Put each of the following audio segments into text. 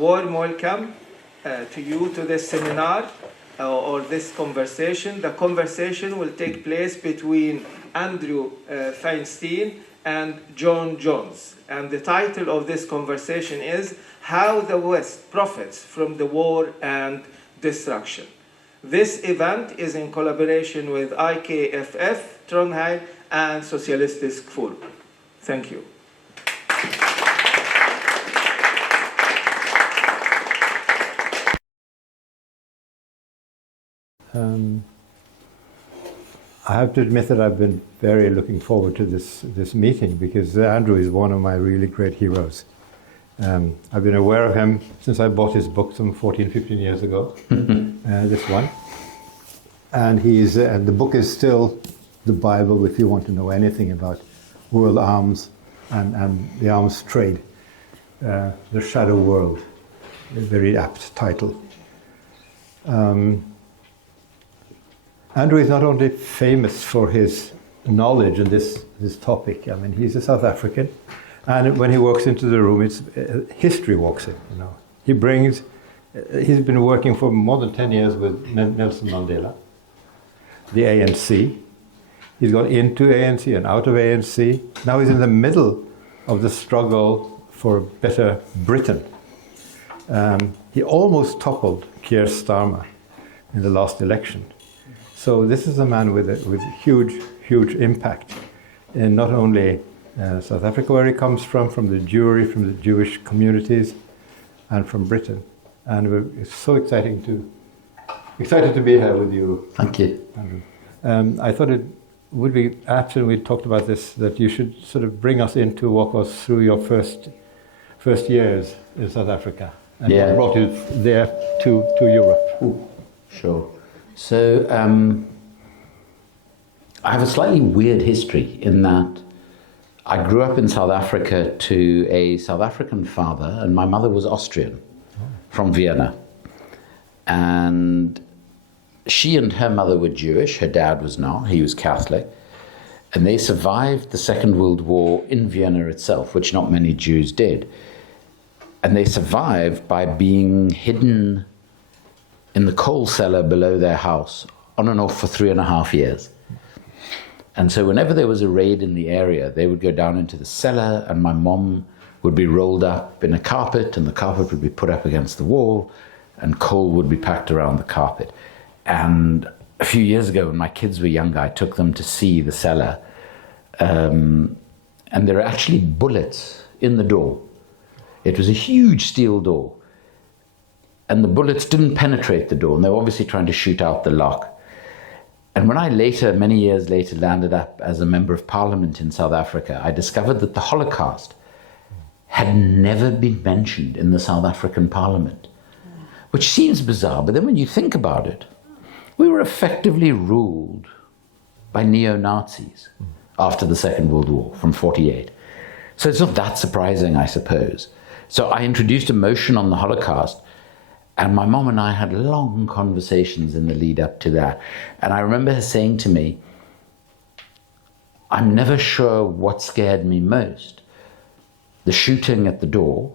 Warm welcome to you to this seminar or this conversation. The conversation will take place between Andrew Feinstein and John Jones. And the title of this conversation is How the West Profits from the War and Destruction. This event is in collaboration with IKFF, Trondheim, and Sosialistisk Forum. Thank you. I have to admit that I've been very looking forward to this meeting because Andrew is one of my really great heroes. I've been aware of him since I bought his book some 14, 15 years ago, this one. And the book is still the Bible if you want to know anything about world arms and the arms trade. The Shadow World, a very apt title. Andrew is not only famous for his knowledge on this topic. I mean, he's a South African, and when he walks into the room, it's history walks in. You know, he's been working for more than 10 years with Nelson Mandela, the ANC. He's gone into ANC and out of ANC. Now he's in the middle of the struggle for a better Britain. He almost toppled Keir Starmer in the last election. So this is a man with huge impact in not only South Africa, where he comes from the Jewry, from the Jewish communities, and from Britain. And it's so excited to be here with you. Thank you. Andrew. I thought it would be apt, and we talked about this, that you should sort of bring us in to walk us through your first years in South Africa and what brought you there to Europe. Ooh, sure. So I have a slightly weird history in that I grew up in South Africa to a South African father, and my mother was Austrian from Vienna. And she and her mother were Jewish, her dad was not, he was Catholic. And they survived the Second World War in Vienna itself, which not many Jews did. And they survived by being hidden in the coal cellar below their house, on and off for 3.5 years. And so whenever there was a raid in the area, they would go down into the cellar, and my mom would be rolled up in a carpet, and the carpet would be put up against the wall, and coal would be packed around the carpet. And a few years ago, when my kids were younger, I took them to see the cellar. And there are actually bullets in the door. It was a huge steel door. And the bullets didn't penetrate the door, and they were obviously trying to shoot out the lock. And when I many years later, landed up as a member of parliament in South Africa, I discovered that the Holocaust had never been mentioned in the South African parliament, which seems bizarre, but then when you think about it, we were effectively ruled by neo-Nazis after the Second World War from 1948. So it's not that surprising, I suppose. So I introduced a motion on the Holocaust, and my mom and I had long conversations in the lead up to that. And I remember her saying to me, I'm never sure what scared me most, the shooting at the door,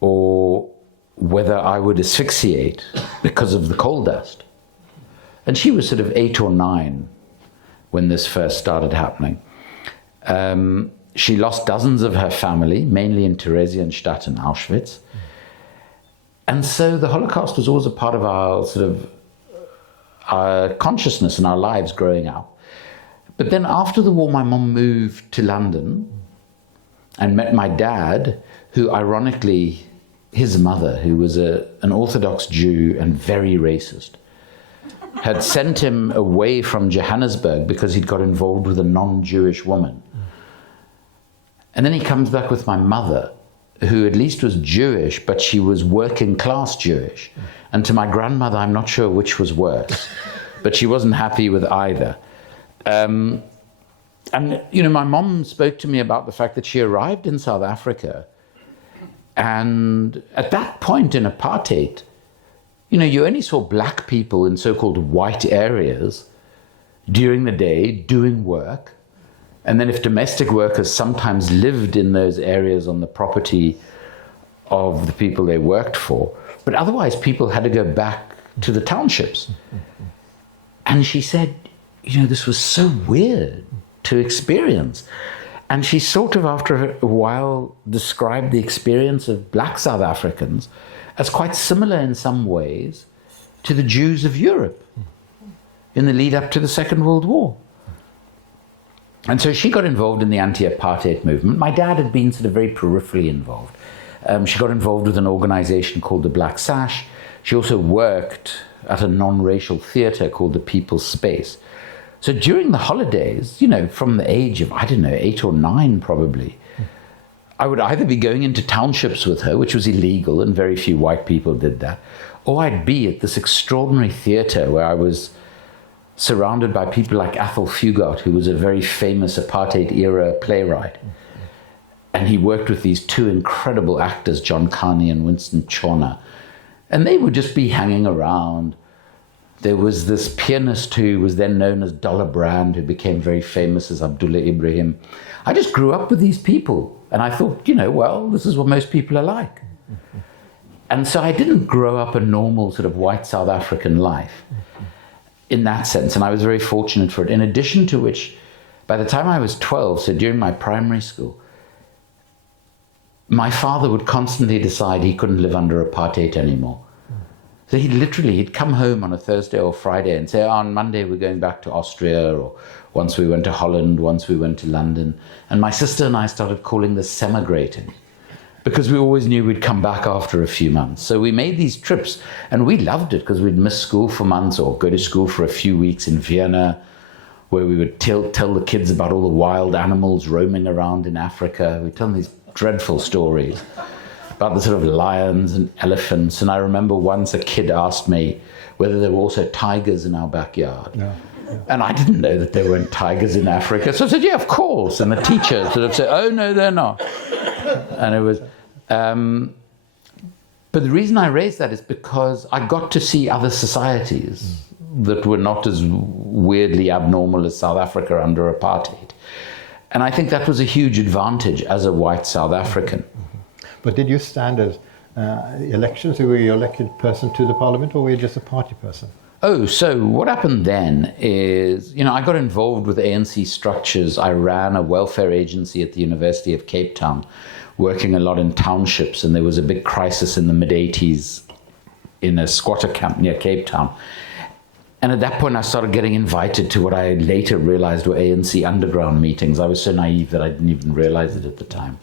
or whether I would asphyxiate because of the coal dust. And she was sort of 8 or 9 when this first started happening. She lost dozens of her family, mainly in Theresienstadt and Auschwitz. And so the Holocaust was always a part of our consciousness and our lives growing up. But then after the war, my mom moved to London and met my dad, who ironically, his mother, who was an Orthodox Jew and very racist, had sent him away from Johannesburg because he'd got involved with a non-Jewish woman. And then he comes back with my mother, who at least was Jewish, but she was working class Jewish. And to my grandmother, I'm not sure which was worse, but she wasn't happy with either. And, you know, my mom spoke to me about the fact that she arrived in South Africa, and at that point in apartheid, you know, you only saw black people in so-called white areas during the day doing work. And then if domestic workers sometimes lived in those areas on the property of the people they worked for, but otherwise people had to go back to the townships. And she said, this was so weird to experience. And she sort of, after a while, described the experience of black South Africans as quite similar in some ways to the Jews of Europe in the lead up to the Second World War. And so she got involved in the anti-apartheid movement. My dad had been sort of very peripherally involved. She got involved with an organization called the Black Sash. She also worked at a non-racial theater called the People's Space. So during the holidays, from the age of, 8 or 9 probably, I would either be going into townships with her, which was illegal and very few white people did that, or I'd be at this extraordinary theater where I was surrounded by people like Athol Fugard, who was a very famous apartheid-era playwright. And he worked with these 2 incredible actors, John Carney and Winston Chawner. And they would just be hanging around. There was this pianist who was then known as Dollar Brand, who became very famous as Abdullah Ibrahim. I just grew up with these people. And I thought, this is what most people are like. And so I didn't grow up a normal sort of white South African life in that sense. And I was very fortunate for it. In addition to which, by the time I was 12, so during my primary school, my father would constantly decide he couldn't live under apartheid anymore. So he'd come home on a Thursday or Friday and say, on Monday we're going back to Austria, or once we went to Holland, once we went to London. And my sister and I started calling this semigrating, because we always knew we'd come back after a few months. So we made these trips, and we loved it because we'd miss school for months or go to school for a few weeks in Vienna, where we would tell the kids about all the wild animals roaming around in Africa. We'd tell them these dreadful stories about the sort of lions and elephants. And I remember once a kid asked me whether there were also tigers in our backyard. Yeah. And I didn't know that there weren't tigers in Africa. So I said, yeah, of course. And the teacher sort of said, oh, no, they're not. And it was... but the reason I raised that is because I got to see other societies that were not as weirdly abnormal as South Africa under apartheid. And I think that was a huge advantage as a white South African. But did you stand as elections? Were you elected person to the parliament, or were you just a party person? Oh, so what happened then is, I got involved with ANC structures. I ran a welfare agency at the University of Cape Town, working a lot in townships, and there was a big crisis in the mid-80s in a squatter camp near Cape Town. And at that point, I started getting invited to what I later realized were ANC underground meetings. I was so naive that I didn't even realize it at the time.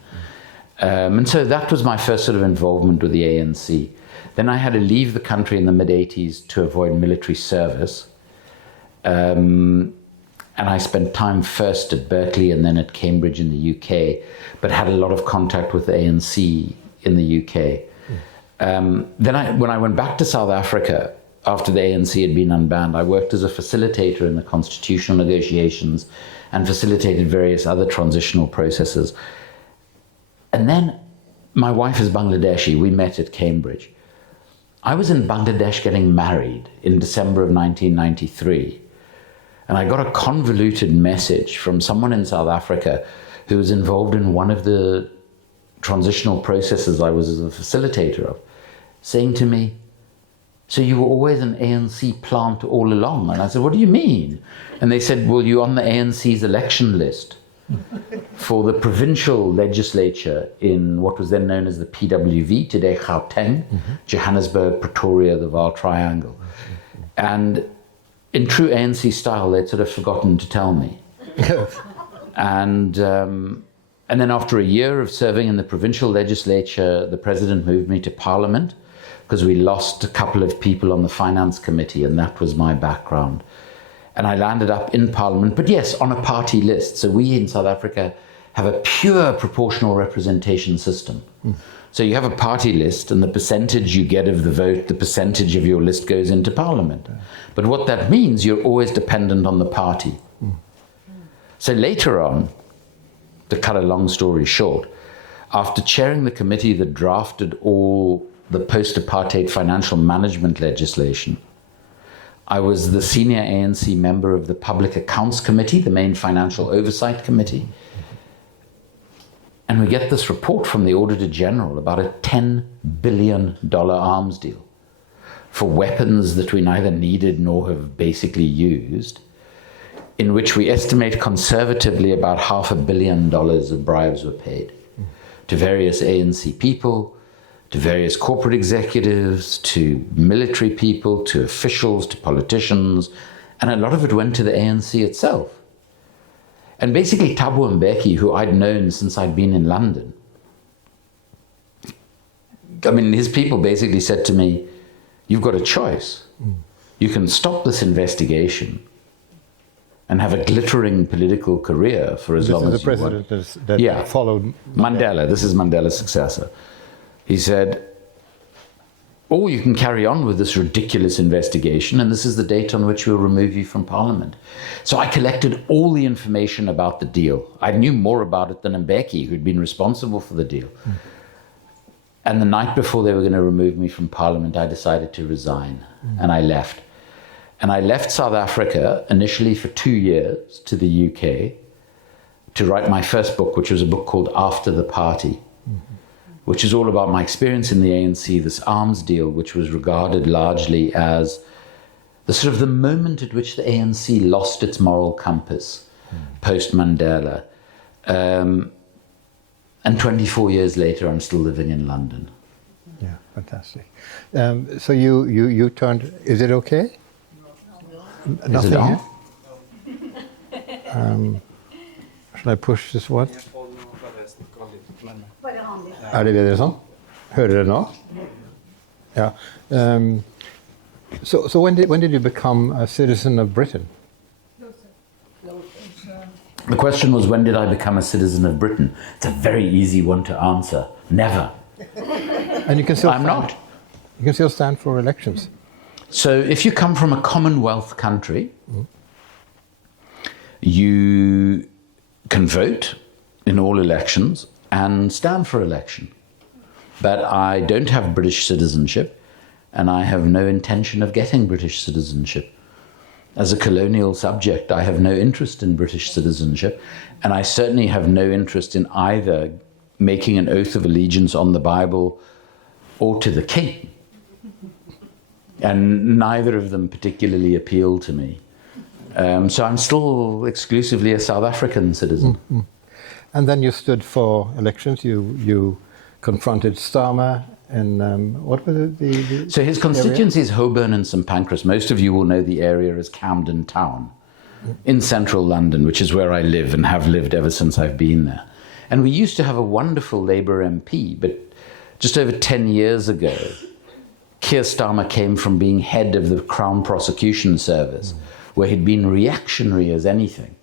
And so that was my first sort of involvement with the ANC. Then I had to leave the country in the mid-80s to avoid military service. And I spent time first at Berkeley and then at Cambridge in the UK, but had a lot of contact with the ANC in the UK. Then when I went back to South Africa, after the ANC had been unbanned, I worked as a facilitator in the constitutional negotiations and facilitated various other transitional processes. And then my wife is Bangladeshi. We met at Cambridge. I was in Bangladesh getting married in December of 1993. And I got a convoluted message from someone in South Africa who was involved in one of the transitional processes I was a facilitator of, saying to me, so you were always an ANC plant all along? And I said, what do you mean? And they said, well, you're on the ANC's election list for the provincial legislature in what was then known as the PWV, today Gauteng, Johannesburg, Pretoria, the Vaal Triangle. And in true ANC style, they'd sort of forgotten to tell me. And then after a year of serving in the provincial legislature, the president moved me to parliament because we lost a couple of people on the finance committee, and that was my background. And I landed up in parliament, but yes, on a party list. So we in South Africa have a pure proportional representation system. So you have a party list, and the percentage you get of the vote, the percentage of your list goes into parliament. But what that means, you're always dependent on the party. So later on, to cut a long story short, after chairing the committee that drafted all the post-apartheid financial management legislation, I was the senior ANC member of the Public Accounts Committee, the main financial oversight committee. And we get this report from the Auditor General about a $10 billion arms deal for weapons that we neither needed nor have basically used, in which we estimate conservatively about $500 million of bribes were paid to various ANC people, to various corporate executives, to military people, to officials, to politicians, and a lot of it went to the ANC itself. And basically Thabo Mbeki, who I'd known since I'd been in London, I mean, his people basically said to me, you've got a choice. You can stop this investigation and have a glittering political career for as long as you want. This is the president that followed Mandela. This is Mandela's successor. He said, or you can carry on with this ridiculous investigation, and this is the date on which we'll remove you from Parliament. So I collected all the information about the deal. I knew more about it than Mbeki, who'd been responsible for the deal. And the night before they were going to remove me from Parliament, I decided to resign, and I left. And I left South Africa initially for 2 years to the UK to write my first book, which was a book called After the Party, which is all about my experience in the ANC, this arms deal, which was regarded largely as the sort of the moment at which the ANC lost its moral compass post-Mandela. And 24 years later, I'm still living in London. Yeah, fantastic. So you turned, is it okay? Is it on? Shall I push this one? Er det bedre sånn? Hører dere nå? Yeah. So when did you become a citizen of Britain? The question was, when did I become a citizen of Britain? It's a very easy one to answer. Never. And you can still I'm not. You can still stand for elections. So if you come from a Commonwealth country, you can vote in all elections and stand for election. But I don't have British citizenship, and I have no intention of getting British citizenship. As a colonial subject, I have no interest in British citizenship, and I certainly have no interest in either making an oath of allegiance on the Bible or to the king. And neither of them particularly appeal to me. So I'm still exclusively a South African citizen. And then you stood for elections. You confronted Starmer, and what was it? So his constituency is Holborn and St Pancras. Most of you will know the area as Camden Town in central London, which is where I live and have lived ever since I've been there. And we used to have a wonderful Labour MP, but just over 10 years ago, Keir Starmer came from being head of the Crown Prosecution Service, where he'd been reactionary as anything.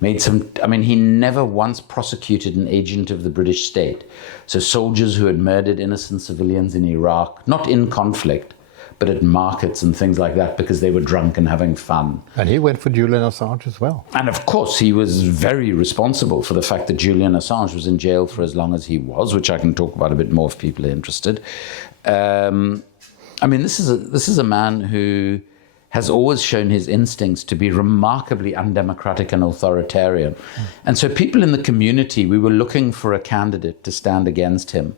He never once prosecuted an agent of the British state. So soldiers who had murdered innocent civilians in Iraq, not in conflict, but at markets and things like that because they were drunk and having fun. And he went for Julian Assange as well. And of course, he was very responsible for the fact that Julian Assange was in jail for as long as he was, which I can talk about a bit more if people are interested. This is a man who has always shown his instincts to be remarkably undemocratic and authoritarian. And so people in the community, we were looking for a candidate to stand against him,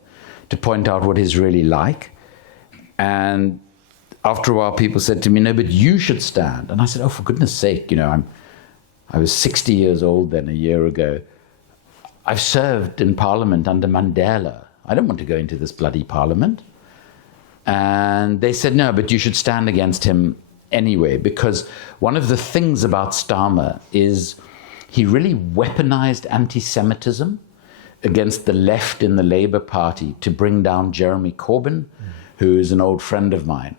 to point out what he's really like. And after a while, people said to me, no, but you should stand. And I said, oh, for goodness sake, I was 60 years old then, a year ago. I've served in Parliament under Mandela. I don't want to go into this bloody Parliament. And they said, no, but you should stand against him anyway, because one of the things about Starmer is he really weaponized anti-Semitism against the left in the Labour Party to bring down Jeremy Corbyn, who is an old friend of mine.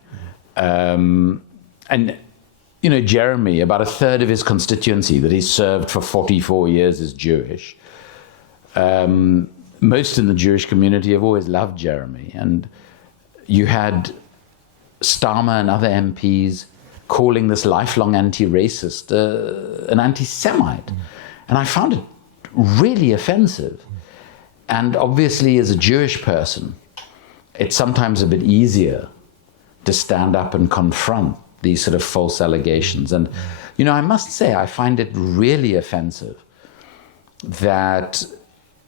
Jeremy, about a third of his constituency that he's served for 44 years is Jewish. Most in the Jewish community have always loved Jeremy. And you had Starmer and other MPs calling this lifelong anti-racist an anti-Semite. And I found it really offensive. And obviously, as a Jewish person, it's sometimes a bit easier to stand up and confront these sort of false allegations. And, I must say, I find it really offensive that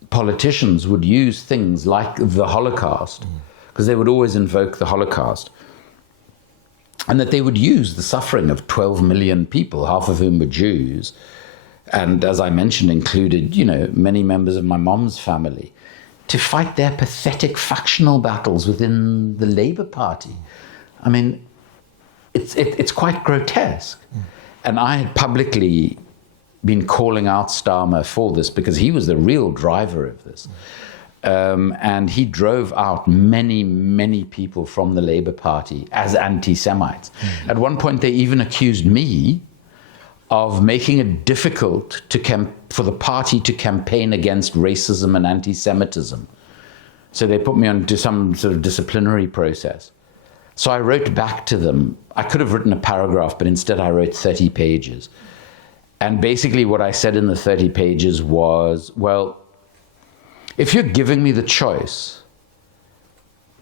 politicians would use things like the Holocaust, because they would always invoke the Holocaust, and that they would use the suffering of 12 million people, half of whom were Jews, and as I mentioned, included, many members of my mom's family, to fight their pathetic factional battles within the Labour Party. I mean, it's quite grotesque. And I had publicly been calling out Starmer for this because he was the real driver of this. And he drove out many, many people from the Labour Party as anti-Semites. At one point, they even accused me of making it difficult for the party to campaign against racism and anti-Semitism. So they put me onto some sort of disciplinary process. So I wrote back to them. I could have written a paragraph, but instead I wrote 30 pages. And basically what I said in the 30 pages was, well, if you're giving me the choice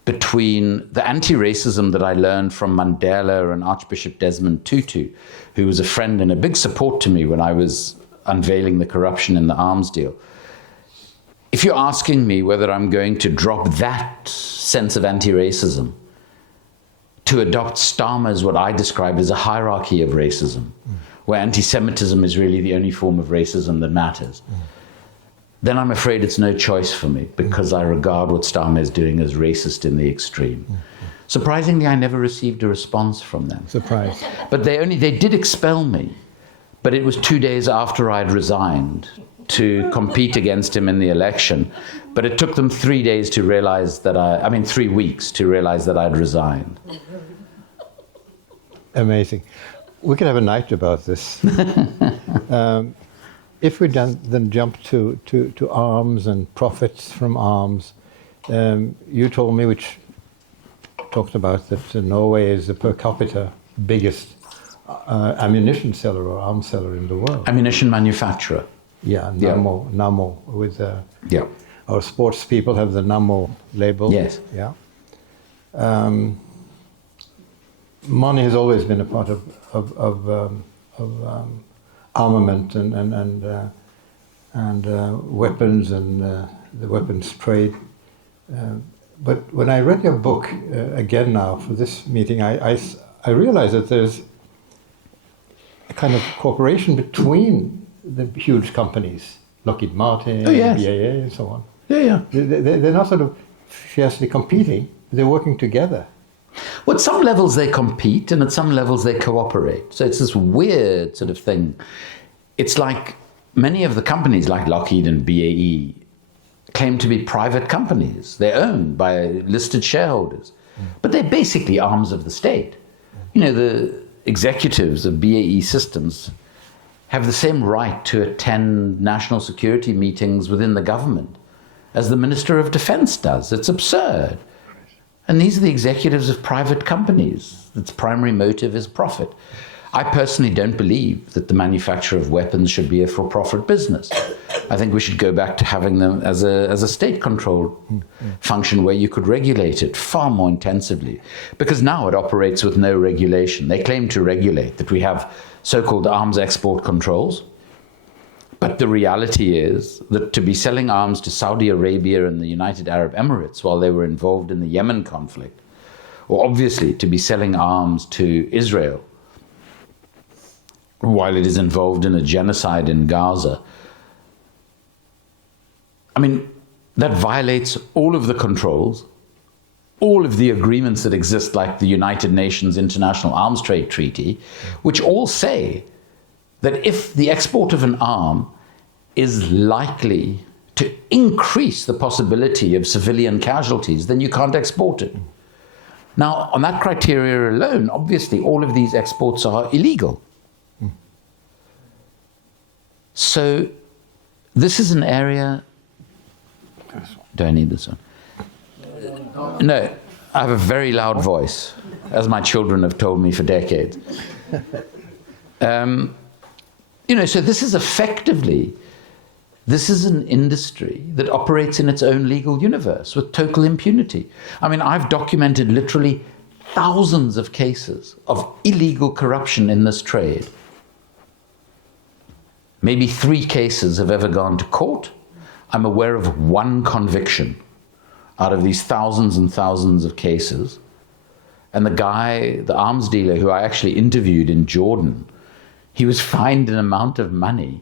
between the anti-racism that I learned from Mandela and Archbishop Desmond Tutu, who was a friend and a big support to me when I was unveiling the corruption in the arms deal, if you're asking me whether I'm going to drop that sense of anti-racism to adopt Starmer's, what I described as a hierarchy of racism, where anti-Semitism is really the only form of racism that matters, then I'm afraid it's no choice for me, because I regard what Starmer is doing as racist in the extreme. Surprisingly, I never received a response from them. Surprise. But they did expel me, but it was 2 days after I'd resigned to compete against him in the election. But it took them 3 days to realize that 3 weeks to realize that I'd resigned. Amazing. We could have a night about this. If we then jump to arms and profits from arms, you told me, which talked about that Norway is the per capita biggest ammunition seller or arms seller in the world. Ammunition manufacturer. Yeah, Nammo with our sports people have the Nammo label. Yes. Yeah. Money has always been a part of armament and weapons and the weapons trade. But when I read your book again now for this meeting, I realized that there's a kind of cooperation between the huge companies, Lockheed Martin, BAE, and so on. Yeah. They're not sort of fiercely competing, they're working together. Well, at some levels they compete, and at some levels they cooperate. So it's this weird sort of thing. It's like many of the companies like Lockheed and BAE claim to be private companies. They're owned by listed shareholders. But they're basically arms of the state. The executives of BAE Systems have the same right to attend national security meetings within the government as the Minister of Defense does. It's absurd. And these are the executives of private companies. Its primary motive is profit. I personally don't believe that the manufacture of weapons should be a for-profit business. I think we should go back to having them as a state-controlled function where you could regulate it far more intensively. Because now it operates with no regulation. They claim to regulate, that we have so-called arms export controls. But the reality is that to be selling arms to Saudi Arabia and the United Arab Emirates while they were involved in the Yemen conflict, or obviously to be selling arms to Israel while it is involved in a genocide in Gaza, that violates all of the controls, all of the agreements that exist, like the United Nations International Arms Trade Treaty, which all say that if the export of an arm is likely to increase the possibility of civilian casualties, then you can't export it. Now, on that criteria alone, obviously, all of these exports are illegal. So this is an area... Do I need this one? No, I have a very loud voice, as my children have told me for decades. So this is effectively, this is an industry that operates in its own legal universe with total impunity. I've documented literally thousands of cases of illegal corruption in this trade. Maybe 3 cases have ever gone to court. I'm aware of one conviction out of these thousands and thousands of cases. And the guy, the arms dealer who I actually interviewed in Jordan, he was fined an amount of money.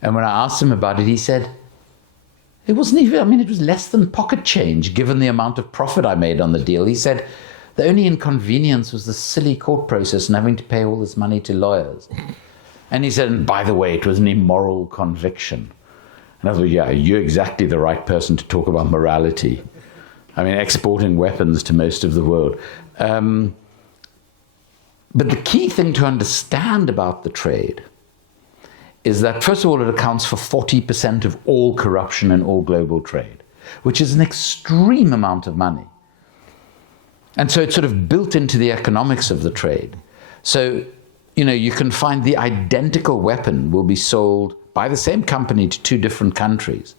And when I asked him about it, he said, it wasn't even, I mean, it was less than pocket change given the amount of profit I made on the deal. He said, the only inconvenience was the silly court process and having to pay all this money to lawyers. And he said, and by the way, it was an immoral conviction. And I thought, yeah, you're exactly the right person to talk about morality. I mean, exporting weapons to most of the world. But the key thing to understand about the trade is that, first of all, it accounts for 40% of all corruption in all global trade, which is an extreme amount of money. And so it's sort of built into the economics of the trade. So, you know, you can find the identical weapon will be sold by the same company to two different countries.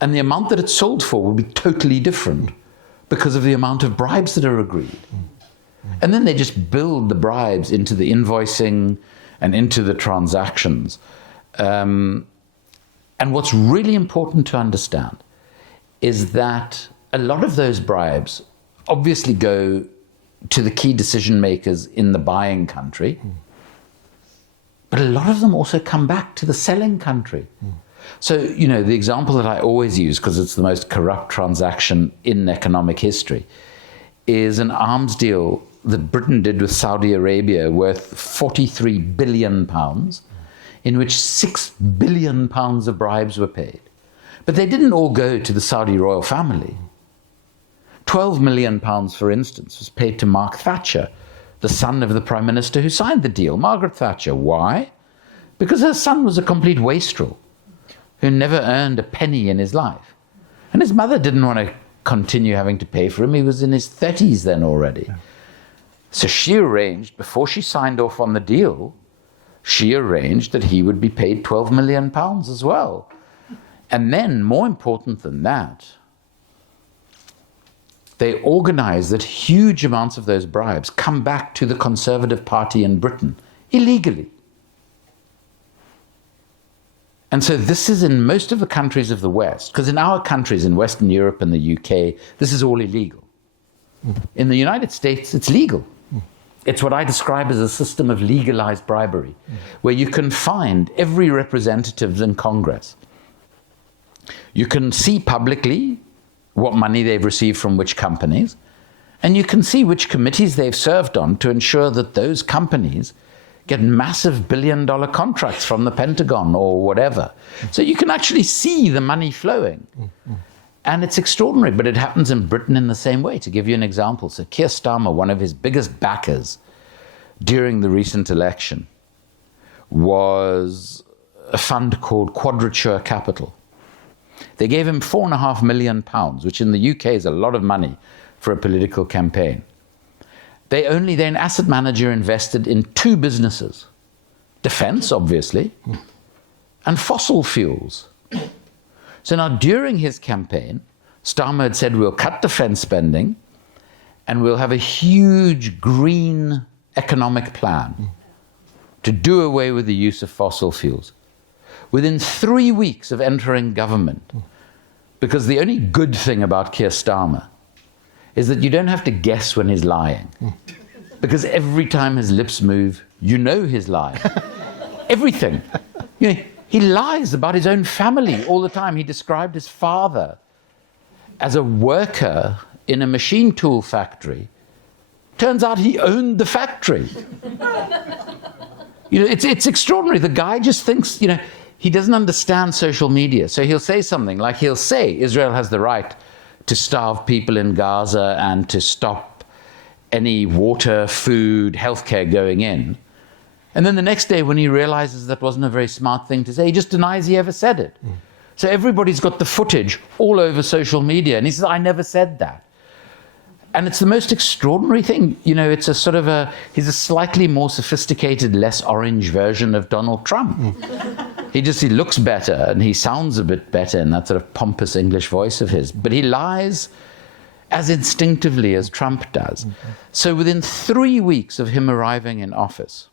And the amount that it's sold for will be totally different because of the amount of bribes that are agreed. And then they just build the bribes into the invoicing and into the transactions. And what's really important to understand is that a lot of those bribes obviously go to the key decision makers in the buying country, but a lot of them also come back to the selling country. So, you know, the example that I always use, because it's the most corrupt transaction in economic history, is an arms deal that Britain did with Saudi Arabia worth 43 billion pounds, in which 6 billion pounds of bribes were paid. But they didn't all go to the Saudi royal family. 12 million pounds, for instance, was paid to Mark Thatcher, the son of the Prime Minister who signed the deal, Margaret Thatcher. Why? Because her son was a complete wastrel who never earned a penny in his life. And his mother didn't want to continue having to pay for him. He was in his 30s then already. Yeah. So she arranged, before she signed off on the deal, she arranged that he would be paid 12 million pounds as well. And then, more important than that, they organized that huge amounts of those bribes come back to the Conservative Party in Britain, illegally. And so this is in most of the countries of the West, because in our countries, in Western Europe and the UK, this is all illegal. In the United States, it's legal. It's what I describe as a system of legalized bribery, where you can find every representative in Congress. You can see publicly what money they've received from which companies, and you can see which committees they've served on to ensure that those companies get massive billion-dollar contracts from the Pentagon or whatever. So you can actually see the money flowing. And it's extraordinary, but it happens in Britain in the same way. To give you an example, so Keir Starmer, one of his biggest backers during the recent election, was a fund called Quadrature Capital. They gave him £4.5 million, which in the UK is a lot of money for a political campaign. An asset manager invested in two businesses, defense, obviously, and fossil fuels. So now during his campaign, Starmer had said, we'll cut defense spending and we'll have a huge green economic plan to do away with the use of fossil fuels. Within 3 weeks of entering government, because the only good thing about Keir Starmer is that you don't have to guess when he's lying. Because every time his lips move, you know he's lying. Everything. You know, he lies about his own family all the time. He described his father as a worker in a machine tool factory. Turns out he owned the factory. You know, it's extraordinary. The guy just thinks, you know, he doesn't understand social media. So he'll say something like, he'll say Israel has the right to starve people in Gaza and to stop any water, food, healthcare going in. And then the next day when he realizes that wasn't a very smart thing to say, he just denies he ever said it. So everybody's got the footage all over social media. And he says, I never said that. And it's the most extraordinary thing. You know, it's a sort of he's a slightly more sophisticated, less orange version of Donald Trump. He looks better and he sounds a bit better in that sort of pompous English voice of his. But he lies as instinctively as Trump does. So within 3 weeks of him arriving in office,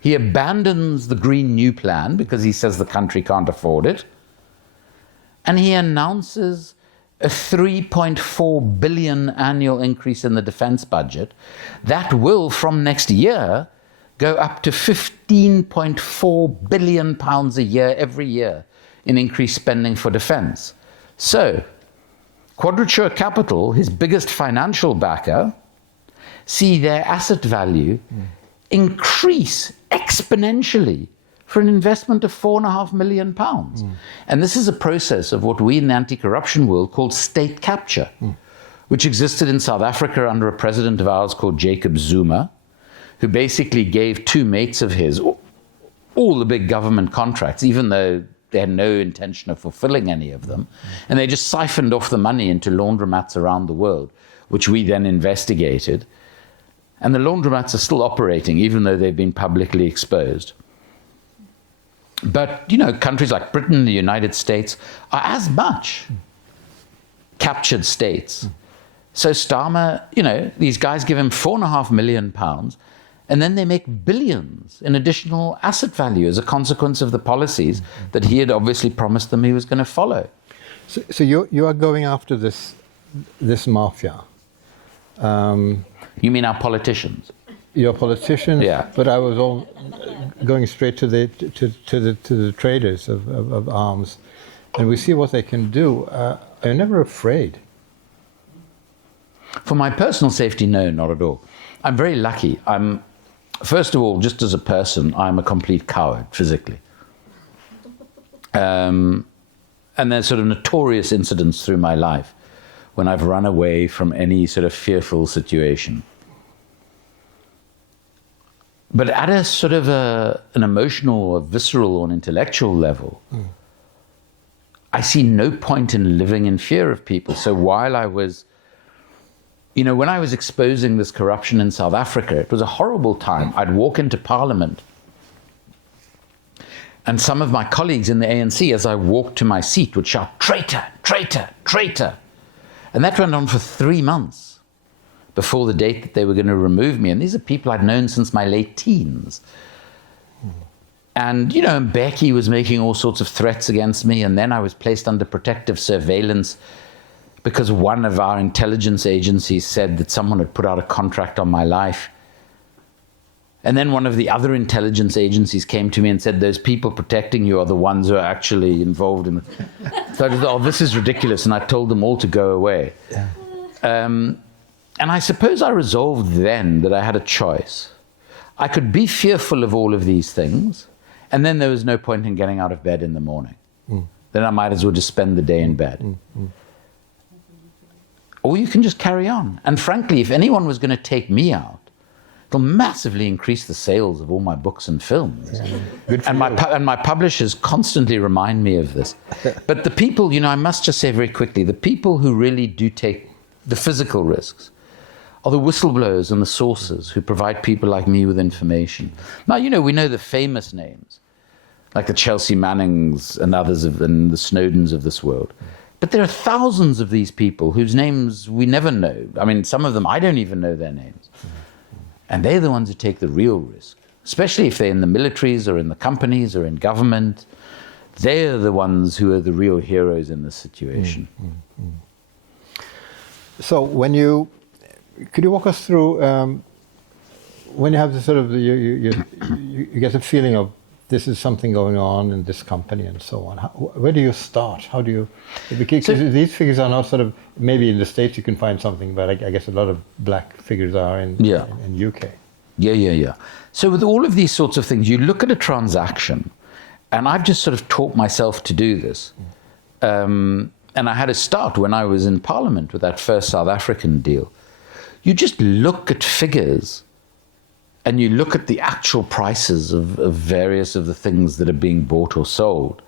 he abandons the Green New Plan because he says the country can't afford it. and he announces a 3.4 billion annual increase in the defense budget. That will, from next year, go up to 15.4 billion pounds a year, every year, in increased spending for defense. So, Quadrature Capital, his biggest financial backer, see their asset value increase exponentially for an investment of £4.5 million. And this is a process of what we in the anti-corruption world call state capture, which existed in South Africa under a president of ours called Jacob Zuma, who basically gave two mates of his all the big government contracts, even though they had no intention of fulfilling any of them. And they just siphoned off the money into laundromats around the world, which we then investigated. And the laundromats are still operating, even though they've been publicly exposed. But, countries like Britain, the United States, are as much captured states. So Starmer, these guys give him £4.5 million, and then they make billions in additional asset value as a consequence of the policies that he had obviously promised them he was going to follow. So you are going after this mafia. You mean our politicians? Your politicians, yeah. But I was all going straight to the traders of arms, and we see what they can do. They're never afraid. For my personal safety, no, not at all. I'm very lucky. First of all, just as a person, I'm a complete coward physically. And there's sort of notorious incidents through my life when I've run away from any sort of fearful situation. But at a sort of an emotional or visceral or an intellectual level, I see no point in living in fear of people. So while I was, when I was exposing this corruption in South Africa, it was a horrible time. I'd walk into Parliament, and some of my colleagues in the ANC, as I walked to my seat, would shout, "Traitor, traitor, traitor." And that went on for 3 months before the date that they were going to remove me. And these are people I'd known since my late teens. And, Mbeki was making all sorts of threats against me, and then I was placed under protective surveillance because one of our intelligence agencies said that someone had put out a contract on my life. And then one of the other intelligence agencies came to me and said, "Those people protecting you are the ones who are actually involved in it." So I just thought, this is ridiculous, and I told them all to go away. Yeah. And I suppose I resolved then that I had a choice. I could be fearful of all of these things, and then there was no point in getting out of bed in the morning. Then I might as well just spend the day in bed. Or you can just carry on. And frankly, if anyone was going to take me out, it'll massively increase the sales of all my books and films. Yeah. Good for you. And my publishers constantly remind me of this. But the people, I must just say very quickly, the people who really do take the physical risks are the whistleblowers and the sources who provide people like me with information. Now, we know the famous names, like the Chelsea Mannings and others and the Snowdens of this world. But there are thousands of these people whose names we never know. I mean, some of them, I don't even know their names. And they're the ones who take the real risk, especially if they're in the militaries or in the companies or in government. They're the ones who are the real heroes in this situation. So could you walk us through, when you have the sort of, you get a feeling of this is something going on in this company and so on. Where do you start? How do you, because these figures are not sort of, maybe in the States you can find something, but I guess a lot of black figures are in UK. Yeah. So with all of these sorts of things, you look at a transaction, and I've just sort of taught myself to do this. And I had to start when I was in Parliament with that first South African deal. You just look at figures, and you look at the actual prices of various of the things that are being bought or sold,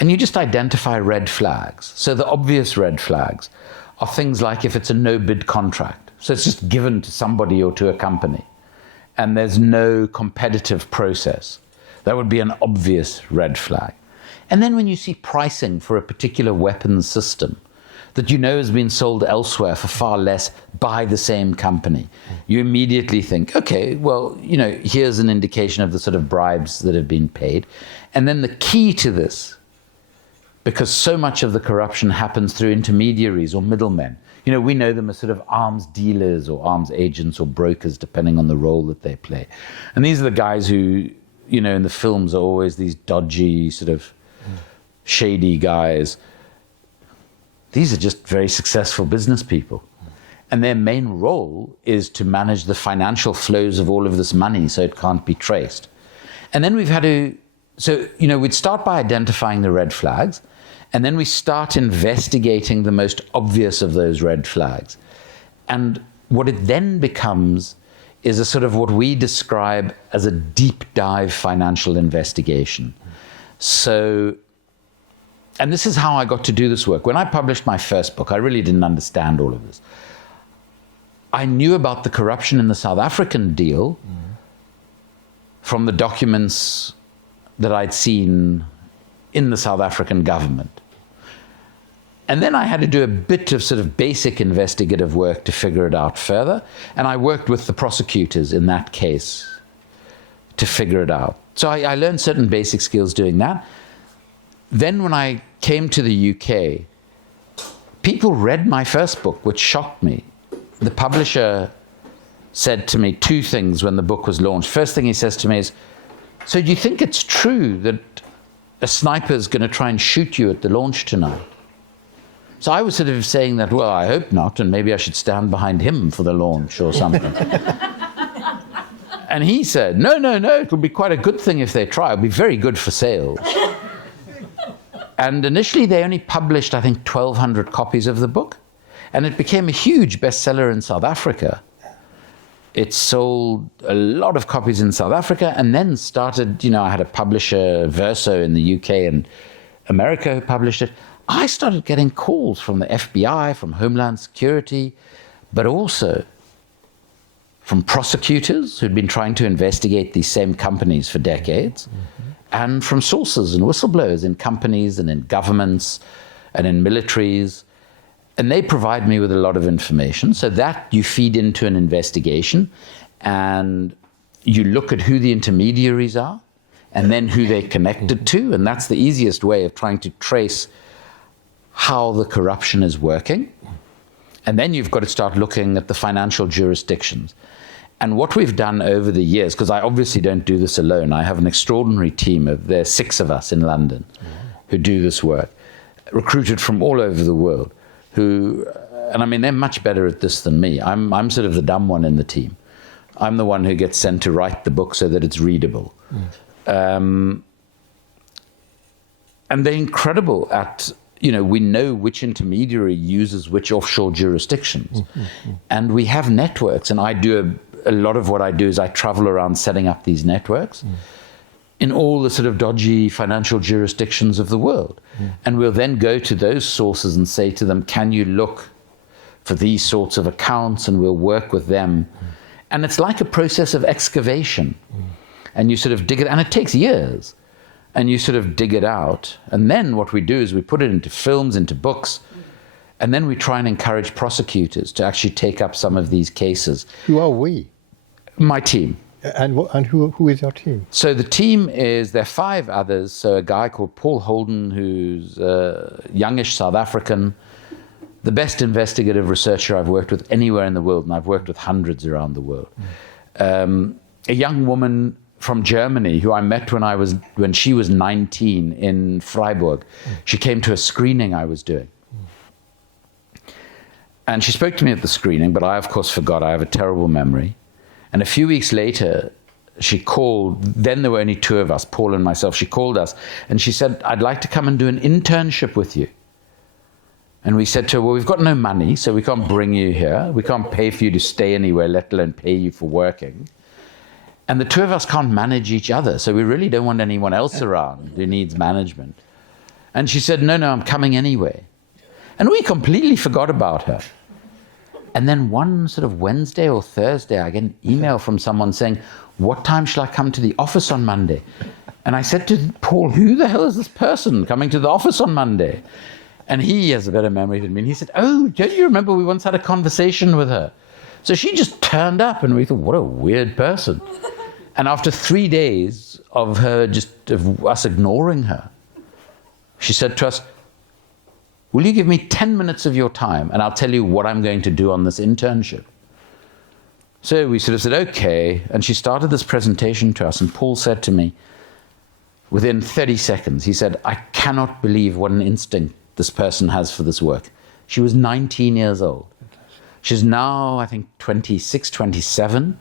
and you just identify red flags. So the obvious red flags are things like if it's a no-bid contract. So it's just given to somebody or to a company, and there's no competitive process. That would be an obvious red flag. And then when you see pricing for a particular weapons system that has been sold elsewhere for far less by the same company, you immediately think, okay, well, here's an indication of the sort of bribes that have been paid. And then the key to this because so much of the corruption happens through intermediaries or middlemen. You know, we know them as sort of arms dealers or arms agents or brokers, depending on the role that they play. And these are the guys who, you know, in the films are always these dodgy, sort of shady guys. These are just very successful business people. And their main role is to manage the financial flows of all of this money so it can't be traced. And then we've had to, so, you know, we'd start by identifying the red flags, and then we start investigating the most obvious of those red flags. And what it then becomes is a sort of what we describe as a deep dive financial investigation. So, and this is how I got to do this work. When I published my first book, I really didn't understand all of this. I knew about the corruption in the South African deal from the documents that I'd seen in the South African government. And then I had to do a bit of sort of basic investigative work to figure it out further. And I worked with the prosecutors in that case to figure it out. So I learned certain basic skills doing that. Then when I came to the UK, people read my first book, which shocked me. The publisher said to me two things when the book was launched. First thing he says to me is, so do you think it's true that a sniper is going to try and shoot you at the launch tonight? So I was sort of saying that, well, I hope not, and maybe I should stand behind him for the launch or something. And he said, no, it'll be quite a good thing if they try. It'll be very good for sales. And initially they only published, I think, 1,200 copies of the book. And it became a huge bestseller in South Africa. It sold a lot of copies in South Africa, and then started, you know, I had a publisher, Verso, in the UK and America, who published it. I started getting calls from the FBI, from Homeland Security, but also from prosecutors who'd been trying to investigate these same companies for decades, and from sources and whistleblowers in companies and in governments and in militaries. And they provide me with a lot of information, so that you feed into an investigation and you look at who the intermediaries are and then who they're connected to, and that's the easiest way of trying to trace how the corruption is working. And then you've got to start looking at the financial jurisdictions. And what we've done over the years, because I obviously don't do this alone, I have an extraordinary team there's 6 of us in London who do this work, recruited from all over the world. And I mean, they're much better at this than me. I'm sort of the dumb one in the team. I'm the one who gets sent to write the book so that it's readable. And they're incredible at, you know, we know which intermediary uses which offshore jurisdictions. And we have networks, and I do a lot of what I do is I travel around setting up these networks in all the sort of dodgy financial jurisdictions of the world. And we'll then go to those sources and say to them, can you look for these sorts of accounts? And we'll work with them. And it's like a process of excavation. And you sort of dig it, and it takes years. And you sort of dig it out. And then what we do is we put it into films, into books, and then we try and encourage prosecutors to actually take up some of these cases. Who are we? My team. And who is your team? So the team there are 5 others. So a guy called Paul Holden, who's a youngish South African, the best investigative researcher I've worked with anywhere in the world, and I've worked with hundreds around the world. A young woman from Germany who I met when she was 19 in Freiburg. She came to a screening I was doing. And she spoke to me at the screening, but I, of course, forgot. I have a terrible memory. And a few weeks later, she called. Then there were only 2 of us, Paul and myself. She called us and she said, I'd like to come and do an internship with you. And we said to her, well, we've got no money, so we can't bring you here. We can't pay for you to stay anywhere, let alone pay you for working. And the 2 of us can't manage each other, so we really don't want anyone else around who needs management. And she said, no, I'm coming anyway. And we completely forgot about her. And then one sort of Wednesday or Thursday, I get an email from someone saying, what time shall I come to the office on Monday? And I said to Paul, who the hell is this person coming to the office on Monday? And he has a better memory than me. And he said, oh, don't you remember we once had a conversation with her? So she just turned up, and we thought, what a weird person. And after 3 days of us ignoring her, she said to us, will you give me 10 minutes of your time and I'll tell you what I'm going to do on this internship? So we sort of said, okay. And she started this presentation to us, and Paul said to me, within 30 seconds, he said, I cannot believe what an instinct this person has for this work. She was 19 years old. She's now, I think, 26, 27.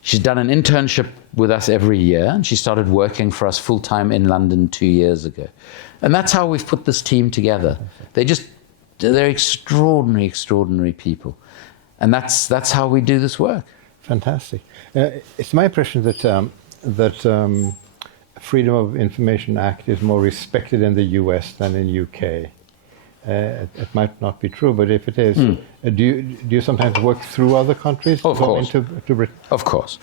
She's done an internship with us every year, and she started working for us full-time in London 2 years ago. And that's how we've put this team together. They're extraordinary, extraordinary people. And that's how we do this work. Fantastic. It's my impression that Freedom of Information Act is more respected in the US than in UK. It might not be true, but if it is, do you sometimes work through other countries? Of course. To Britain? Of course.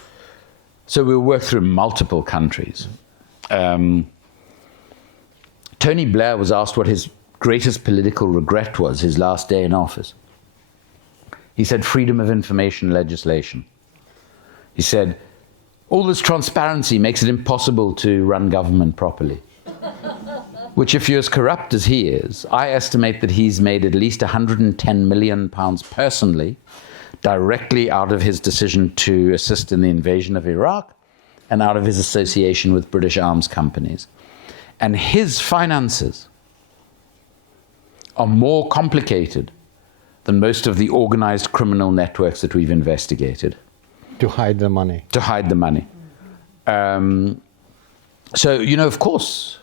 So we'll work through multiple countries. Tony Blair was asked what his greatest political regret was his last day in office. He said freedom of information legislation. He said, all this transparency makes it impossible to run government properly. Which, if you're as corrupt as he is, I estimate that he's made at least £110 million personally, directly out of his decision to assist in the invasion of Iraq and out of his association with British arms companies. And his finances are more complicated than most of the organized criminal networks that we've investigated. To hide the money. To hide the money. So, of course,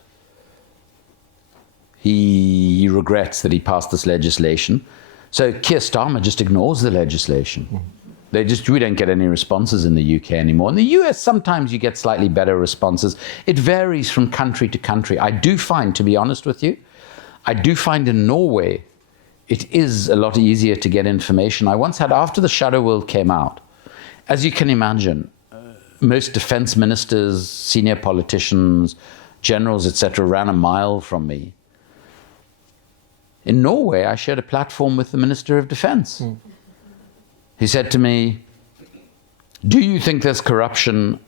he regrets that he passed this legislation. So Keir Starmer just ignores the legislation. We don't get any responses in the UK anymore. In the US, sometimes you get slightly better responses. It varies from country to country. I do find, to be honest with you, in Norway, it is a lot easier to get information. I once had, after the Shadow World came out, as you can imagine, most defense ministers, senior politicians, generals, etc., ran a mile from me. In Norway, I shared a platform with the Minister of Defense. He said to me, do you think there's corruption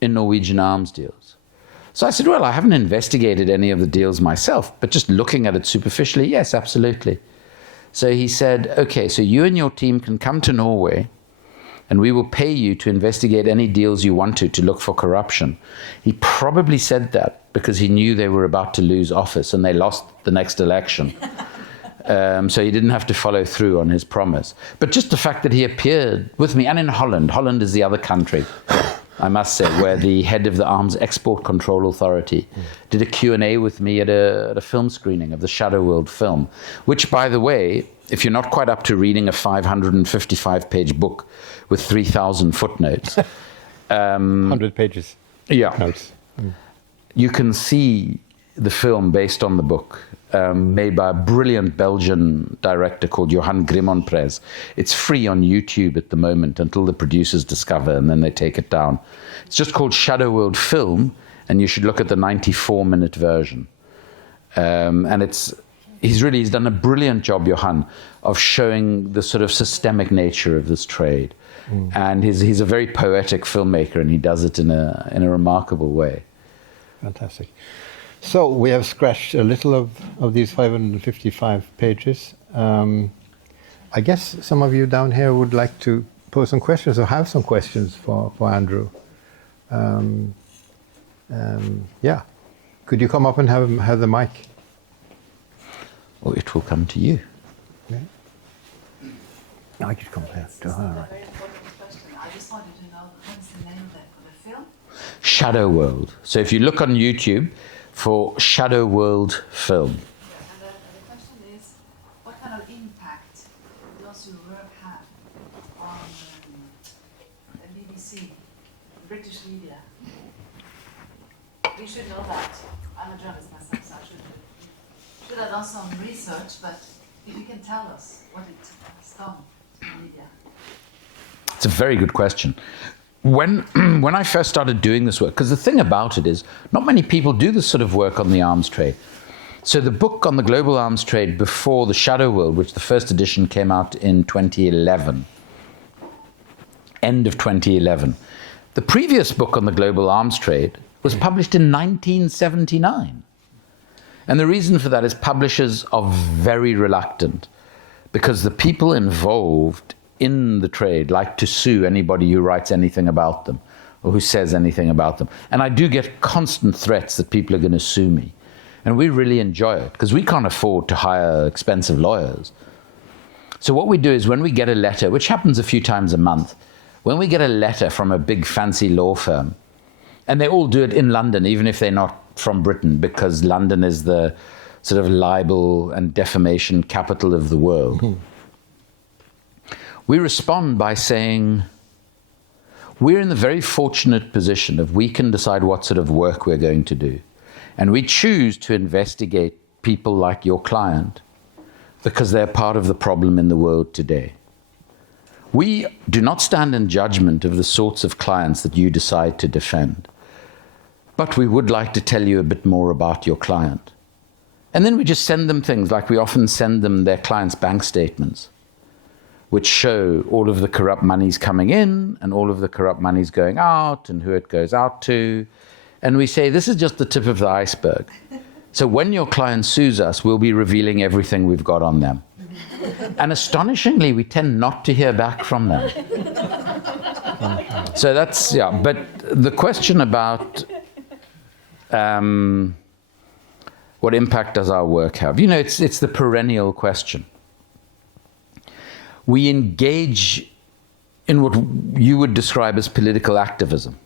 in Norwegian arms deals? So I said, well, I haven't investigated any of the deals myself, but just looking at it superficially, yes, absolutely. So he said, okay, so you and your team can come to Norway and we will pay you to investigate any deals you want to look for corruption. He probably said that because he knew they were about to lose office and they lost the next election. So he didn't have to follow through on his promise. But just the fact that he appeared with me, and in Holland is the other country, I must say, where the head of the Arms Export Control Authority did a Q&A with me at a film screening of the Shadow World film, which, by the way, if you're not quite up to reading a 555-page book with 3,000 footnotes... 100 pages. Yeah. Notes. You can see the film based on the book, made by a brilliant Belgian director called Johan Grimonprez. It's free on YouTube at the moment until the producers discover, and then they take it down. It's just called Shadow World Film, and you should look at the 94-minute version. And he's done a brilliant job, Johan, of showing the sort of systemic nature of this trade. And he's a very poetic filmmaker, and he does it in a remarkable way. Fantastic. So we have scratched a little of these 555 pages. I guess some of you down here would like to pose some questions or have some questions for Andrew. Yeah. Could you come up and have the mic? Or it will come to you. Yeah. I could come here to her. That's a very important question. I just wanted to know, what's the name of the film? Shadow World. So if you look on YouTube for Shadow World Film. Yeah, and the question is, what kind of impact does your work have on the BBC, British media? We should know that. I'm a journalist myself, so I should have done some research, but if you can tell us what it has done to the media. It's a very good question. When I first started doing this work, because the thing about it is, not many people do this sort of work on the arms trade. So the book on the global arms trade before the Shadow World, which the first edition came out in 2011, end of 2011. The previous book on the global arms trade was published in 1979. And the reason for that is publishers are very reluctant, because the people involved in the trade like to sue anybody who writes anything about them or who says anything about them. And I do get constant threats that people are going to sue me. And we really enjoy it, because we can't afford to hire expensive lawyers. So what we do is, when we get a letter, which happens a few times a month, when we get a letter from a big fancy law firm, and they all do it in London, even if they're not from Britain, because London is the sort of libel and defamation capital of the world. We respond by saying, we're in the very fortunate position of we can decide what sort of work we're going to do. And we choose to investigate people like your client because they're part of the problem in the world today. We do not stand in judgment of the sorts of clients that you decide to defend, but we would like to tell you a bit more about your client. And then we just send them things, like we often send them their clients' bank statements, which show all of the corrupt monies coming in and all of the corrupt monies going out and who it goes out to. And we say, this is just the tip of the iceberg. So when your client sues us, we'll be revealing everything we've got on them. And astonishingly, we tend not to hear back from them. So that's, yeah. But the question about what impact does our work have? You know, it's the perennial question. We engage in what you would describe as political activism.